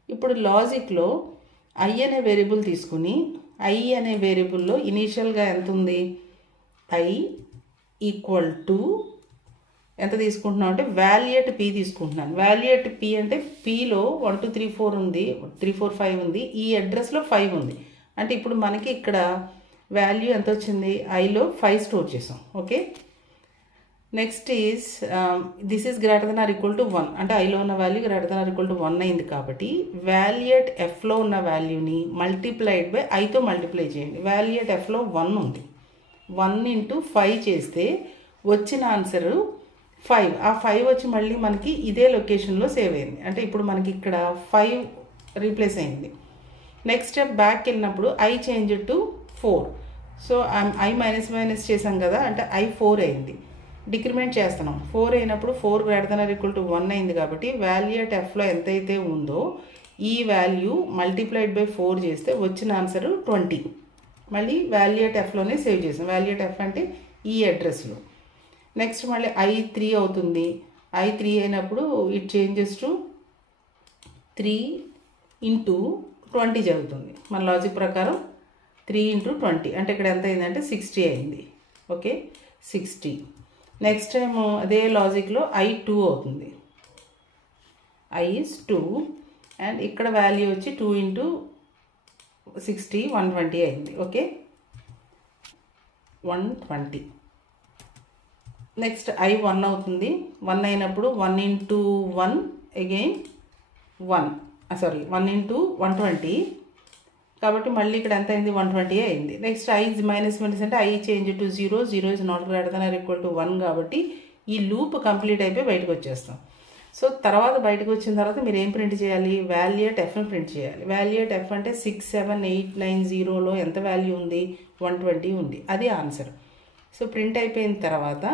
ఇప్పుడు లాజిక్లో ఐ అనే వేరియబుల్ తీసుకుని ఐ అనే వేరియబుల్లో ఇనీషియల్గా ఎంత ఉంది, ఐ ఈక్వల్ టు ఎంత తీసుకుంటున్నాం అంటే వాల్యూ అట్ పీ తీసుకుంటున్నాను. వాల్యూ అట్ పీ అంటే పీలో 1 2 3 4 ఉంది, 3 4 5 ఉంది, ఈ అడ్రస్లో 5 ఉంది. అంటే ఇప్పుడు మనకి ఇక్కడ వాల్యూ ఎంత వచ్చింది, ఐలో 5 స్టోర్ చేసాం. Okay, next is this is greater than or equal to 1. అంటే ఐలో ఉన్న value greater than or equal to 1 అయింది కాబట్టి వాల్యూ అట్ ఎఫ్లో ఉన్న వాల్యూని మల్టిప్లైడ్ బై ఐతో మల్టిప్లై చేయండి. వాల్యూ అట్ ఎఫ్లో 1 ఉంది, 1 × 5 చేస్తే వచ్చిన ఆన్సరు 5. ఆ 5 వచ్చి మళ్ళీ మనకి ఇదే లొకేషన్లో సేవ్ అయింది. అంటే ఇప్పుడు మనకి ఇక్కడ 5 రీప్లేస్ అయింది. నెక్స్ట్ స్టెప్ బ్యాక్ వెళ్ళినప్పుడు I change to 4. So I minus చేసాం కదా, అంటే ఐ 4 అయింది. డిక్రిమెంట్ చేస్తున్నాం, 4 అయినప్పుడు 4 greater than or equal to 1 అయింది కాబట్టి వాల్యూ అట్ ఎఫ్లో ఎంతైతే ఉందో ఈ వాల్యూ మల్టిప్లైడ్ బై 4 చేస్తే వచ్చిన ఆన్సర్ 20. మళ్ళీ వాల్యూ అట్ ఎఫ్లోనే సేవ్ చేసాం. వాల్యూ అట్ ఎఫ్ అంటే ఈ అడ్రస్లో. నెక్స్ట్ మళ్ళీ ఐ 3 అవుతుంది. ఐ 3 అయినప్పుడు ఇట్ చేంజెస్ టు 3 × 20 జరుగుతుంది. మన లాజిక్ ప్రకారం 3 × 20 అంటే ఇక్కడ ఎంత అయిందంటే 60 అయింది. ఓకే, 60. నెక్స్ట్ టైం అదే లాజిక్లో ఐ 2 అవుతుంది. ఐ ఈజ్ 2 అండ్ ఇక్కడ వాల్యూ వచ్చి 2 × 60 120 అయింది. ఓకే, 120. నెక్స్ట్ ఐ 1 అవుతుంది. 1 అయినప్పుడు 1 × 1 అగైన్ 1 × 120 కాబట్టి మళ్ళీ ఇక్కడ ఎంత అయింది, 120 అయింది. నెక్స్ట్ ఐ మైనస్ అంటే i change to 0. 0 is not greater than or equal to 1 కాబట్టి ఈ లూప్ కంప్లీట్ అయిపోయి బయటకు వచ్చేస్తాం. సో తర్వాత బయటకు వచ్చిన తర్వాత మీరు ఏం ప్రింట్ చేయాలి, వాల్యూ అట్ ఎఫ్ని ప్రింట్ చేయాలి. వాల్యూ అట్ ఎఫ్ అంటే 67890లో ఎంత వాల్యూ ఉంది, 120 ఉంది, అది ఆన్సర్. సో ప్రింట్ అయిపోయిన తర్వాత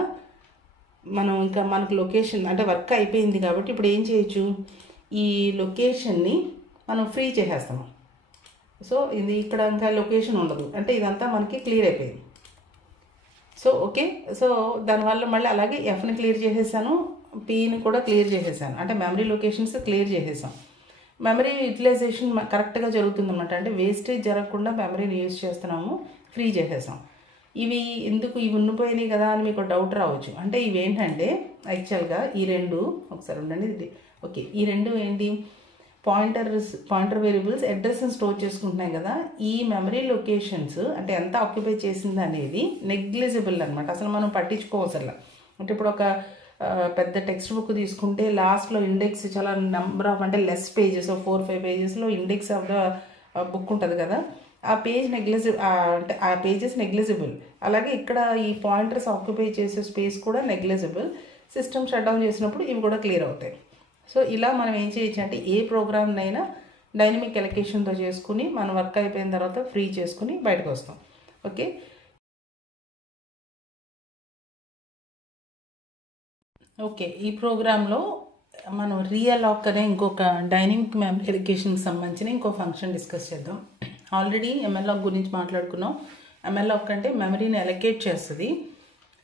మనం ఇంకా మనకు లొకేషన్ అంటే వర్క్ అయిపోయింది కాబట్టి ఇప్పుడు ఏం చేయొచ్చు, ఈ లొకేషన్ని మనం ఫ్రీ చేసేస్తాము. సో ఇది ఇక్కడ ఇంకా లొకేషన్ ఉండదు, అంటే ఇదంతా మనకి క్లియర్ అయిపోయింది. సో ఓకే, సో దానివల్ల మళ్ళీ అలాగే ఎఫ్ని క్లియర్ చేసేసాను, పీని కూడా క్లియర్ చేసేసాను, అంటే మెమరీ లొకేషన్స్ క్లియర్ చేసేసాం. మెమరీ యూటిలైజేషన్ కరెక్ట్గా జరుగుతుంది అనమాట, అంటే వేస్టేజ్ జరగకుండా మెమరీని యూజ్ చేస్తున్నాము, ఫ్రీ చేసేసాం. ఇవి ఎందుకు ఇవి ఉండిపోయినాయి కదా అని మీకు డౌట్ రావచ్చు. అంటే ఇవి ఏంటంటే యాక్చువల్గా ఈ రెండు ఒకసారి ఉండండి. ఓకే, ఈ రెండు ఏంటి, పాయింటర్ వేరియబుల్స్ అడ్రస్ని స్టోర్ చేసుకుంటున్నాయి కదా. ఈ మెమరీ లొకేషన్స్ అంటే ఎంత ఆక్యుపై చేసింది అనేది నెగ్లిజిబుల్ అనమాట, అసలు మనం పట్టించుకోవసల. అంటే ఇప్పుడు ఒక పెద్ద టెక్స్ట్ బుక్ తీసుకుంటే లాస్ట్లో ఇండెక్స్ చాలా నెంబర్ ఆఫ్ అంటే లెస్ పేజెస్ 4-5 పేజెస్లో ఇండెక్స్ ఆఫ్ ద బుక్ ఉంటుంది కదా, ఆ పేజ్ అంటే ఆ పేజెస్ నెగ్లిజిబుల్. అలాగే ఇక్కడ ఈ పాయింటర్స్ ఆక్యుపై చేసే స్పేస్ కూడా నెగ్లిజిబుల్. సిస్టమ్ షట్ డౌన్ చేసినప్పుడు ఇవి కూడా క్లియర్ అవుతాయి. సో ఇలా మనం ఏం చేయొచ్చు అంటే ఏ ప్రోగ్రామ్నైనా డైనమిక్ ఎలొకేషన్తో చేసుకుని మన వర్క్ అయిపోయిన తర్వాత ఫ్రీ చేసుకుని బయటకు వస్తాం. ఓకే, ఈ ప్రోగ్రాంలో మనం రీఅలాక్ అనే ఇంకొక డైనమిక్ మెమరీ ఎలొకేషన్కి సంబంధించిన ఇంకో ఫంక్షన్ డిస్కస్ చేద్దాం. ఆల్రెడీ ఎంఎల్లాక్ గురించి మాట్లాడుకున్నాం. ఎంఎల్లాక్ అంటే మెమరీని ఎలొకేట్ చేస్తుంది.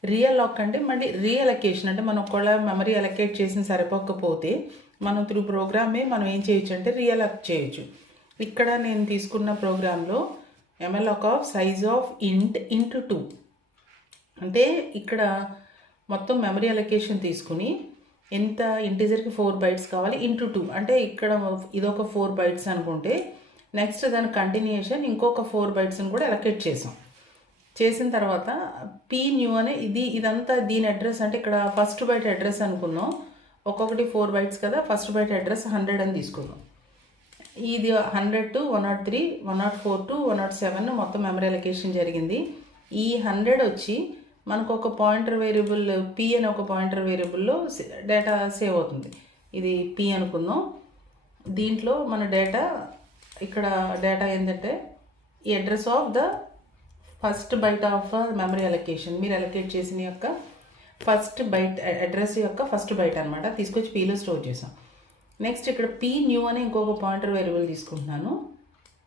రీఅలాక్ అంటే మళ్ళీ రీఅలొకేషన్ అంటే మనం ఒకవేళ మెమరీ అలొకేట్ చేసిన సరిపోకపోతే మనం త్రూ ప్రోగ్రామే మనం ఏం చేయొచ్చు అంటే రీఅలాక్ చేయొచ్చు. ఇక్కడ నేను తీసుకున్న ప్రోగ్రాంలో malloc of size of int into 2 అంటే ఇక్కడ మొత్తం మెమరీ అలొకేషన్ తీసుకుని ఎంత ఇంటిజర్కి 4 బైట్స్ కావాలి ఇంటూ 2 అంటే ఇక్కడ ఇదొక 4 బైట్స్ అనుకుంటే నెక్స్ట్ దాని కంటిన్యూషన్ ఇంకొక 4 బైట్స్ని కూడా అలొకేట్ చేసిన తర్వాత పీ న్యూ అనే ఇదంతా దీని అడ్రస్ అంటే ఇక్కడ ఫస్ట్ బైట్ అడ్రస్ అనుకున్నాం, ఒక్కొక్కటి 4 బైట్స్ కదా, ఫస్ట్ బైట్ అడ్రస్ 100 అని తీసుకున్నాం. ఇది 100 to 103, 104 to 107 మొత్తం మెమరీ అలొకేషన్ జరిగింది. ఈ 100 వచ్చి మనకు ఒక పాయింటర్ వేరియబుల్ పీ అనే ఒక పాయింటర్ వేరియబుల్లో డేటా సేవ్ అవుతుంది. ఇది పీ అనుకుందాం. దీంట్లో మన డేటా ఇక్కడ డేటా ఏంటంటే ఈ address of the first byte of memory allocation, మీరు అలొకేట్ చేసిన యొక్క ఫస్ట్ బైట్ అడ్రస్ యొక్క ఫస్ట్ బైట్ అనమాట, తీసుకొచ్చి పీలో స్టోర్ చేసాం. నెక్స్ట్ ఇక్కడ పీ న్యూ అనే ఇంకొక పాయింటర్ వేరియబుల్ తీసుకుంటున్నాను.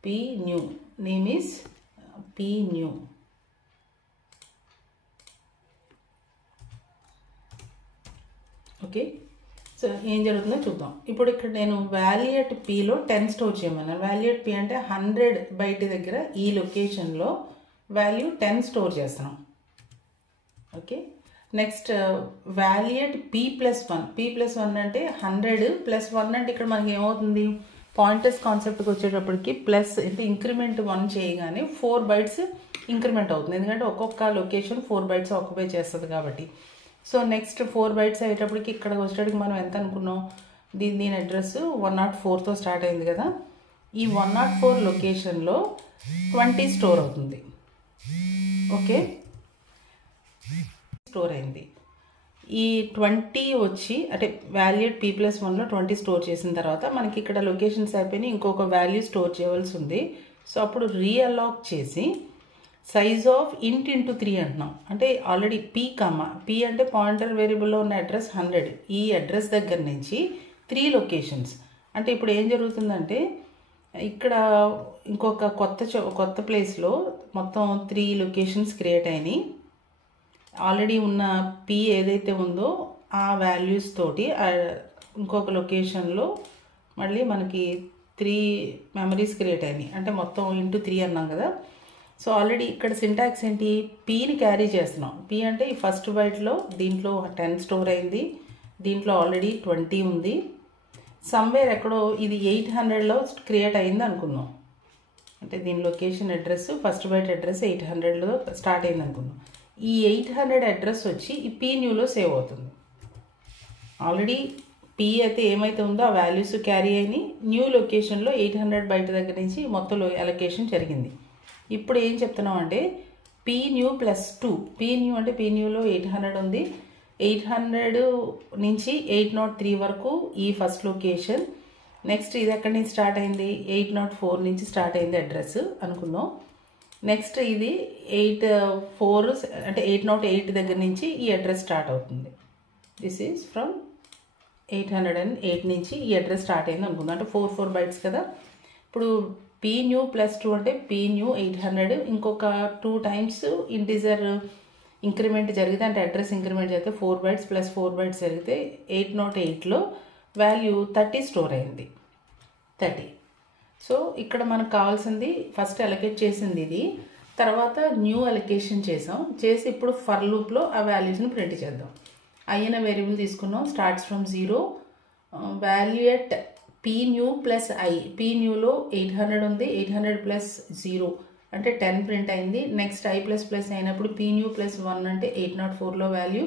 P new name is P new. Okay, so ఏం జరుగుతుందో చూద్దాం. ఇప్పుడు ఇక్కడ నేను వాల్యూ అట్ పీలో 10 స్టోర్ చేయమన్నాను. వాల్యూ అట్ పీ అంటే 100 బైట్ దగ్గర ఈ లొకేషన్లో వాల్యూ 10 స్టోర్ చేస్తున్నాం. Okay, next value at p+1. p+1 అంటే 100 + 1 అంటే ఇక్కడ మనకి ఏమవుతుంది, పాయింటర్స్ కాన్సెప్ట్కి వచ్చేటప్పటికి ప్లస్ అంటే ఇంక్రిమెంట్ 1 చేయగానే 4 బైట్స్ ఇంక్రిమెంట్ అవుతుంది, ఎందుకంటే ఒక్కొక్క లొకేషన్ 4 బైట్స్ ఆక్యుపై చేస్తుంది కాబట్టి. సో నెక్స్ట్ 4 బైట్స్ అయ్యేటప్పటికి ఇక్కడ వచ్చేటప్పటికి మనం ఎంత అనుకున్నాం, దీని అడ్రస్ 104తో స్టార్ట్ అయింది కదా, ఈ 104 లొకేషన్లో 20 స్టోర్ అవుతుంది. ఓకే, స్టోర్ అయింది. ఈ 20 వచ్చి అంటే వాల్యూ p+1లో 20 స్టోర్ చేసిన తర్వాత మనకి ఇక్కడ లొకేషన్స్ అయిపోయినాయి, ఇంకొక వాల్యూ స్టోర్ చేయవలసి ఉంది. సో అప్పుడు రీఅలాక్ చేసి సైజ్ ఆఫ్ ఇంట్ ఇంటూ 3 అంటున్నాం. అంటే ఆల్రెడీ పీ అంటే పాయింటర్ వేరియబుల్లో ఉన్న అడ్రస్ 100, ఈ అడ్రస్ దగ్గర నుంచి 3 లొకేషన్స్. అంటే ఇప్పుడు ఏం జరుగుతుందంటే ఇక్కడ ఇంకొక కొత్త ప్లేస్లో మొత్తం 3 లొకేషన్స్ క్రియేట్ అయినాయి. ఆల్రెడీ ఉన్న పీ ఏదైతే ఉందో ఆ వాల్యూస్ తోటి ఇంకొక లొకేషన్లో మళ్ళీ మనకి 3 మెమరీస్ క్రియేట్ అయినాయి, అంటే మొత్తం ఇంటూ 3 అన్నాం కదా. సో ఆల్రెడీ ఇక్కడ సింటాక్స్ ఏంటి, పీని క్యారీ చేస్తున్నాం. పీ అంటే ఈ ఫస్ట్ బైట్లో దీంట్లో 10 స్టోర్ అయింది, దీంట్లో ఆల్రెడీ 20 ఉంది, సమ్వేర్ ఎక్కడో ఇది 800లో క్రియేట్ అయింది అనుకుందాం. అంటే దీని location address first byte address 800లో స్టార్ట్ అయింది అనుకుందాం. ఈ 800 అడ్రస్ వచ్చి ఈ పీ న్యూలో సేవ్ అవుతుంది. ఆల్రెడీ పీ అయితే ఏమైతే ఉందో ఆ వాల్యూస్ క్యారీ అయినాయి, న్యూ లొకేషన్లో 800 బైట్ దగ్గర నుంచి మొత్తం అలొకేషన్ జరిగింది. ఇప్పుడు ఏం చెప్తున్నాం అంటే పీ న్యూ +2. పీ న్యూ అంటే పీ న్యూలో 800 ఉంది, 800 నుంచి 803 వరకు ఈ ఫస్ట్ లొకేషన్. నెక్స్ట్ ఇది ఎక్కడి నుంచి స్టార్ట్ అయింది, 804 నుంచి స్టార్ట్ అయింది అడ్రస్ అనుకుందాం. నెక్స్ట్ ఇది 84 అంటే 808 దగ్గర నుంచి ఈ అడ్రస్ స్టార్ట్ అవుతుంది. దిస్ ఈజ్ ఫ్రమ్ 808 నుంచి ఈ అడ్రస్ స్టార్ట్ అయింది అనుకుందాం. అంటే 4 బైట్స్ కదా. ఇప్పుడు పీ న్యూ +2 అంటే పీ న్యూ 800, ఇంకొక 2 టైమ్స్ ఇంటిజర్ ఇంక్రిమెంట్ జరిగితే అంటే అడ్రస్ ఇంక్రిమెంట్ జరిగితే 4 బైట్స్ + 4 బైట్స్ జరిగితే 808లో వాల్యూ 30 స్టోర్ అయింది, 30. సో ఇక్కడ మనకు కావాల్సింది ఫస్ట్ అలొకేట్ చేసింది ఇది, తర్వాత న్యూ అలొకేషన్ చేసి ఇప్పుడు ఫర్ లూప్లో ఆ వాల్యూస్ని ప్రింట్ చేద్దాం. అయిన వేరియబుల్ తీసుకున్నాం, starts from 0, value at P new +i. P న్యూలో 800 ఉంది, 800 + 0 అంటే 10 ప్రింట్ అయింది. నెక్స్ట్ i++ అయినప్పుడు పీ న్యూ +1 అంటే 804లో వాల్యూ,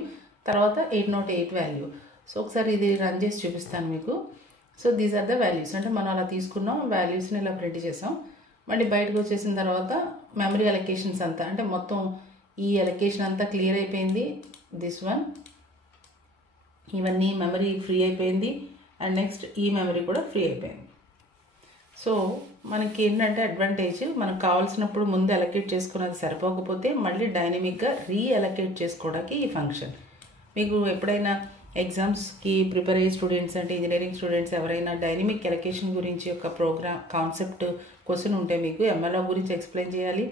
తర్వాత 808 వాల్యూ. సో ఒకసారి ఇది రన్ చేసి చూపిస్తాను మీకు. So these are the values. అంటే మనం అలా తీసుకున్నాం, వాల్యూస్ని ఇలా ప్రింట్ చేసాం. మళ్ళీ బయటకు వచ్చేసిన తర్వాత మెమరీ అలొకేషన్స్ అంతా అంటే మొత్తం ఈ అలొకేషన్ అంతా క్లియర్ అయిపోయింది. దిస్ వన్, ఇవన్నీ మెమరీ ఫ్రీ అయిపోయింది, అండ్ నెక్స్ట్ ఈ మెమరీ కూడా ఫ్రీ అయిపోయింది. సో మనకి ఏంటంటే అడ్వాంటేజ్, మనకు కావాల్సినప్పుడు ముందు అలొకేట్ చేసుకున్నది సరిపోకపోతే మళ్ళీ డైనమిక్గా రీఅలొకేట్ చేసుకోవడానికి ఈ ఫంక్షన్. మీకు ఎప్పుడైనా ఎగ్జామ్స్కి ప్రిపేర్ అయ్యే స్టూడెంట్స్ అంటే ఇంజనీరింగ్ స్టూడెంట్స్ ఎవరైనా డైనమిక్ అలొకేషన్ గురించి ఒక ప్రోగ్రామ్ కాన్సెప్ట్ క్వశ్చన్ ఉంటే మీకు ఎంఎల్ఆర్ గురించి ఎక్స్ప్లెయిన్ చేయాలి,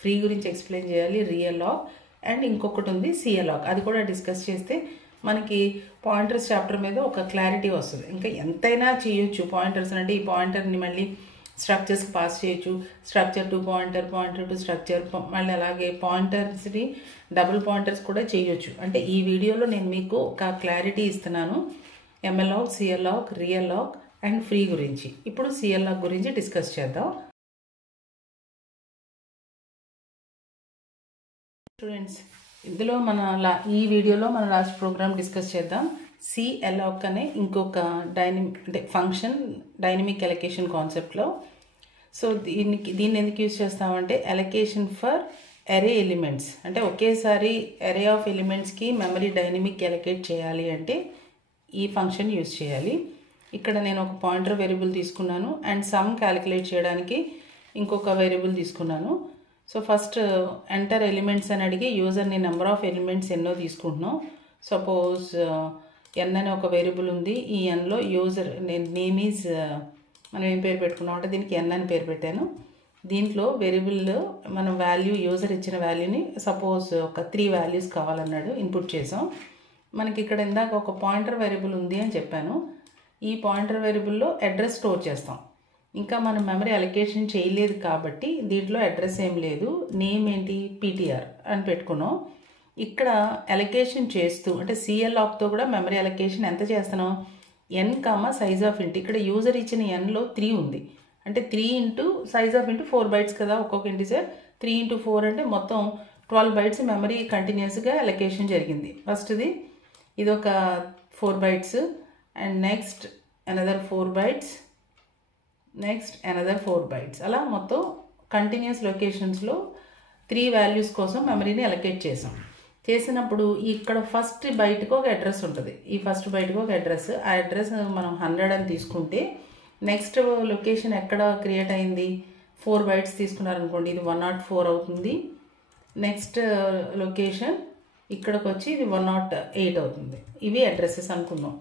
ఫ్రీ గురించి ఎక్స్ప్లెయిన్ చేయాలి, రీఅలాక్ అండ్ ఇంకొకటి ఉంది సిఅలాక్, అది కూడా డిస్కస్ చేస్తే మనకి పాయింటర్స్ చాప్టర్ మీద ఒక క్లారిటీ వస్తుంది. ఇంకా ఎంతైనా చేయొచ్చు పాయింటర్స్ అంటే ఈ పాయింటర్ని మళ్ళీ స్ట్రక్చర్స్ పాస్ చేయొచ్చు. Structure to pointer, pointer to structure, మళ్ళీ అలాగే పాయింటర్స్ని డబుల్ పాయింటర్స్ కూడా చేయొచ్చు. అంటే ఈ వీడియోలో నేను మీకు ఒక క్లారిటీ ఇస్తున్నాను ఎంఎల్ఆక్, సిఎల్ఆక్, రియల్ఆక్ అండ్ ఫ్రీ గురించి. ఇప్పుడు సిఎల్ఆక్ గురించి డిస్కస్ చేద్దాం. స్టూడెంట్స్, ఇందులో ఈ వీడియోలో మన లాస్ట్ ప్రోగ్రామ్ డిస్కస్ చేద్దాం. సిఎల్ఆక్ అనే ఇంకొక ఫంక్షన్ డైనమిక్ అలొకేషన్ కాన్సెప్ట్లో. సో దీన్ని ఎందుకు యూజ్ చేస్తామంటే అలొకేషన్ ఫర్ అరే ఎలిమెంట్స్, అంటే ఒకేసారి అరే ఆఫ్ ఎలిమెంట్స్కి మెమరీ డైనమిక్ అలొకేట్ చేయాలి అంటే ఈ ఫంక్షన్ యూజ్ చేయాలి. ఇక్కడ నేను ఒక పాయింటర్ వేరియబుల్ తీసుకున్నాను అండ్ సమ్ క్యాలిక్యులేట్ చేయడానికి ఇంకొక వేరియబుల్ తీసుకున్నాను. సో ఫస్ట్ ఎంటర్ ఎలిమెంట్స్ అని అడిగి యూజర్ని నెంబర్ ఆఫ్ ఎలిమెంట్స్ ఎన్నో తీసుకుంటున్నాం. సపోజ్ ఎన్ అనే ఒక వేరియబుల్ ఉంది. ఈ ఎన్లో యూజర్ నేమ్ ఈజ్ మనం ఏం పేరు పెట్టుకున్నాం అంటే దీనికి ఎన్ అని పేరు పెట్టాను. దీంట్లో వేరియబుల్లో మనం వాల్యూ యూజర్ ఇచ్చిన వాల్యూని సపోజ్ ఒక 3 వాల్యూస్ కావాలన్నాడు, ఇన్పుట్ చేసాం. మనకి ఇక్కడ ఇందాక ఒక పాయింటర్ వేరియబుల్ ఉంది అని చెప్పాను. ఈ పాయింటర్ వేరియబుల్లో అడ్రస్ స్టోర్ చేస్తాం. ఇంకా మనం మెమరీ అలొకేషన్ చేయలేదు కాబట్టి దీంట్లో అడ్రస్ ఏం లేదు. నేమ్ ఏంటి, పీటీఆర్ అని పెట్టుకున్నాం. ఇక్కడ అలొకేషన్ చేస్తూ అంటే సిఎల్ఆక్తో కూడా మెమరీ అలొకేషన్ ఎంత చేస్తున్నాం, ఎన్ సైజ్ ఆఫ్ ఇంట్. ఇక్కడ యూజర్ ఇచ్చిన ఎన్లో 3 ఉంది అంటే 3 into size of into 4 bytes కదా ఒక్కొక్క ఇంటిజర్. 3 ఇంటూ 4 అంటే మొత్తం 12 బైట్స్ మెమరీ కంటిన్యూస్గా అలొకేషన్ జరిగింది. ఫస్ట్ది ఇది ఒక 4 bytes and next another 4 bytes, next another 4 bytes. అలా మొత్తం కంటిన్యూస్ లొకేషన్స్లో 3 వాల్యూస్ కోసం మెమరీని అలొకేట్ చేసినప్పుడు ఇక్కడ ఫస్ట్ బైట్కి ఒక అడ్రస్ ఉంటుంది. ఈ ఫస్ట్ బైట్కి ఒక అడ్రస్, ఆ అడ్రస్ మనం 100 అని తీసుకుంటే నెక్స్ట్ లొకేషన్ ఎక్కడ క్రియేట్ అయింది, 4 బైట్స్ తీసుకున్నారనుకోండి, ఇది 104 అవుతుంది. నెక్స్ట్ లొకేషన్ ఇక్కడికి వచ్చి ఇది 108 అవుతుంది. ఇవి అడ్రస్సెస్ అనుకుందాం.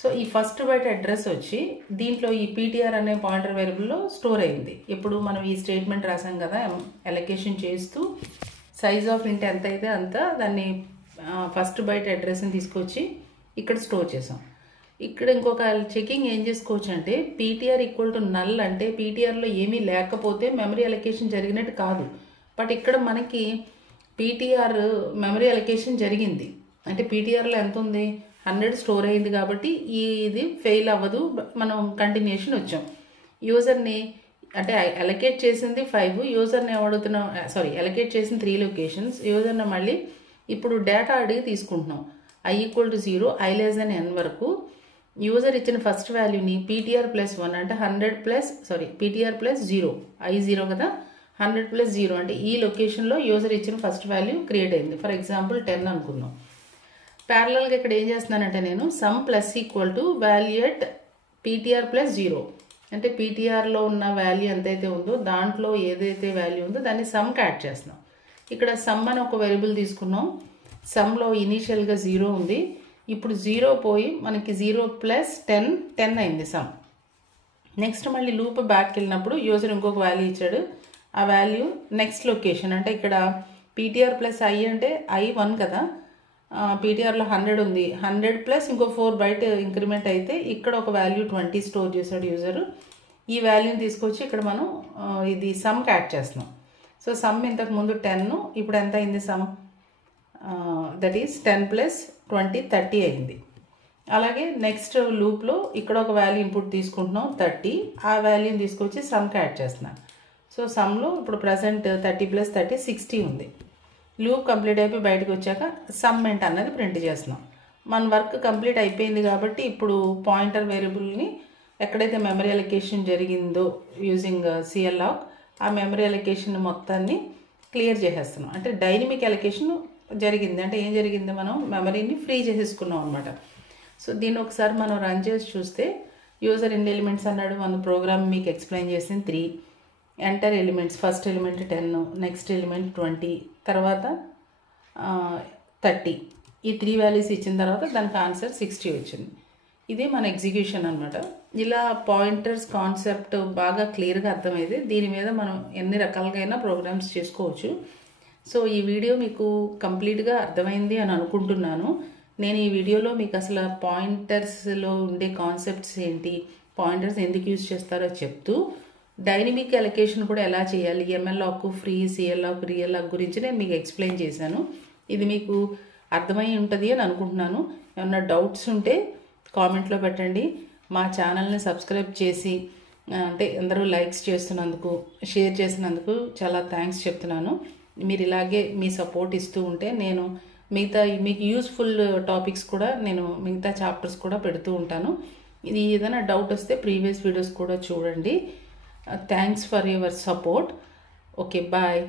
సో ఈ ఫస్ట్ బైట్ అడ్రస్ వచ్చి దీంట్లో ఈ పీటీఆర్ అనే పాయింటర్ వేరియబుల్లో స్టోర్ అయింది. ఇప్పుడు మనం ఈ స్టేట్మెంట్ రాసాం కదా, అలొకేషన్ చేస్తూ సైజ్ ఆఫ్ ఇంట్ ఎంత అయితే అంత దాన్ని ఫస్ట్ బైట్ అడ్రస్ని తీసుకొచ్చి ఇక్కడ స్టోర్ చేసాం. ఇక్కడ ఇంకొక చెకింగ్ ఏం చేసుకోవచ్చు అంటే పీటీఆర్ ఈక్వల్ టు నల్ అంటే పీటీఆర్లో ఏమీ లేకపోతే మెమరీ అలొకేషన్ జరిగినట్టు కాదు. బట్ ఇక్కడ మనకి పీటీఆర్ మెమరీ అలొకేషన్ జరిగింది అంటే పీటీఆర్లో ఎంత ఉంది, 100 స్టోర్ అయింది కాబట్టి ఇది ఫెయిల్ అవ్వదు, మనం కంటిన్యూషన్ వచ్చాం. యూజర్ని అంటే అలొకేట్ చేసింది 5, యూజర్ని ఏమడుగుతున్నాం, అలొకేట్ చేసిన 3 లొకేషన్స్. యూజర్ని మళ్ళీ ఇప్పుడు డేటా అడిగి తీసుకుంటున్నాం. i equal to 0, i less than n వరకు యూజర్ ఇచ్చిన ఫస్ట్ వాల్యూని పీటీఆర్ ప్లస్ 1 అంటే 100 ప్లస్ పీటీఆర్ ప్లస్ 0, i 0 కదా, 100 ప్లస్ 0 అంటే ఈ లొకేషన్లో యూజర్ ఇచ్చిన ఫస్ట్ వాల్యూ క్రియేట్ అయింది. ఫర్ ఎగ్జాంపుల్ 10 అనుకుందాం. ప్యారలల్గా ఇక్కడ ఏం చేస్తున్నానంటే నేను sum plus equal to value at PTR plus 0 అంటే పీటీఆర్లో ఉన్న వాల్యూ ఎంతైతే ఉందో దాంట్లో ఏదైతే వాల్యూ ఉందో దాన్ని సమ్కి యాడ్ చేస్తున్నాం. ఇక్కడ సమ్ అని ఒక వేరియబుల్ తీసుకున్నాం. సమ్లో ఇనీషియల్గా 0 ఉంది. ఇప్పుడు 0 పోయి మనకి 0 ప్లస్ 10 అయింది సమ్. నెక్స్ట్ మళ్ళీ లూప్ బ్యాక్కి వెళ్ళినప్పుడు యూజర్ ఇంకొక వాల్యూ ఇచ్చాడు. ఆ వాల్యూ నెక్స్ట్ లొకేషన్ అంటే ఇక్కడ పీటీఆర్ ప్లస్ i అంటే i 1 కదా, పీటీఆర్లో 100 ఉంది. 100 ప్లస్ ఇంకో 4 బైట్ ఇంక్రిమెంట్ అయితే ఇక్కడ ఒక వాల్యూ 20 స్టోర్ చేశాడు యూజరు. ఈ వాల్యూని తీసుకొచ్చి ఇక్కడ మనం ఇది సమ్కి యాడ్ చేస్తున్నాం. సో సమ్ ఇంతకుముందు 10, ఇప్పుడు ఎంత అయింది సమ్, దట్ ఈస్ 10 ప్లస్ 20 30 అయింది. అలాగే నెక్స్ట్ లూప్లో ఇక్కడ ఒక వాల్యూ ఇన్పుట్ తీసుకుంటున్నాం 30, ఆ వాల్యూని తీసుకొచ్చి సమ్కి యాడ్ చేస్తున్నాం. సో సమ్లో ఇప్పుడు ప్రజెంట్ 30 ప్లస్ 30 60 ఉంది. లూప్ కంప్లీట్ అయిపోయి బయటకు వచ్చాక సమ్మెంట్ అన్నది ప్రింట్ చేస్తున్నాం. మన వర్క్ కంప్లీట్ అయిపోయింది కాబట్టి ఇప్పుడు పాయింటర్ వేరియబుల్ని ఎక్కడైతే మెమరీ అలొకేషన్ జరిగిందో యూజింగ్ సిఎల్ఆక్ ఆ మెమరీ అలొకేషన్ మొత్తాన్ని క్లియర్ చేసేస్తున్నాం. అంటే డైనమిక్ అలొకేషన్ జరిగింది అంటే ఏం జరిగింది, మనం మెమరీని ఫ్రీ చేసేసుకున్నాం అనమాట. సో దీన్ని ఒకసారి మనం రన్ చేసి చూస్తే యూజర్ ఎన్ని ఎలిమెంట్స్ అన్నాడు, మన ప్రోగ్రామ్ మీకు ఎక్స్ప్లెయిన్ చేసింది 3. Enter elements first element 10, next element 20, తర్వాత 30. ఈ 3 వాల్యూస్ ఇచ్చిన తర్వాత దానికి ఆన్సర్ 60 వచ్చింది. ఇది మన ఎగ్జిక్యూషన్ అనమాట. ఇలా పాయింటర్స్ కాన్సెప్ట్ బాగా క్లియర్గా అర్థమైంది. దీని మీద మనం ఎన్ని రకాలుగా ప్రోగ్రామ్స్ చేసుకోవచ్చు. సో ఈ వీడియో మీకు కంప్లీట్గా అర్థమైంది అని అనుకుంటున్నాను. నేను ఈ వీడియోలో మీకు అసలు పాయింటర్స్లో ఉండే కాన్సెప్ట్స్ ఏంటి, పాయింటర్స్ ఎందుకు యూజ్ చేస్తారో చెప్తూ డైనమిక్ అలొకేషన్ కూడా ఎలా చేయాలి, malloc, free, calloc, realloc గురించి నేను మీకు ఎక్స్ప్లెయిన్ చేశాను. ఇది మీకు అర్థమై ఉంటుంది అని అనుకుంటున్నాను. ఏమన్నా డౌట్స్ ఉంటే కామెంట్లో పెట్టండి. మా ఛానల్ని సబ్స్క్రైబ్ చేసి అంటే అందరూ లైక్స్ చేస్తున్నందుకు, షేర్ చేసినందుకు చాలా థ్యాంక్స్ చెప్తున్నాను. మీరు ఇలాగే మీ సపోర్ట్ ఇస్తూ ఉంటే నేను మిగతా మీకు యూస్ఫుల్ టాపిక్స్ కూడా నేను మిగతా చాప్టర్స్ కూడా పెడుతూ ఉంటాను. ఇది ఏదైనా డౌట్ వస్తే ప్రీవియస్ వీడియోస్ కూడా చూడండి. Thanks for your support. Okay, bye.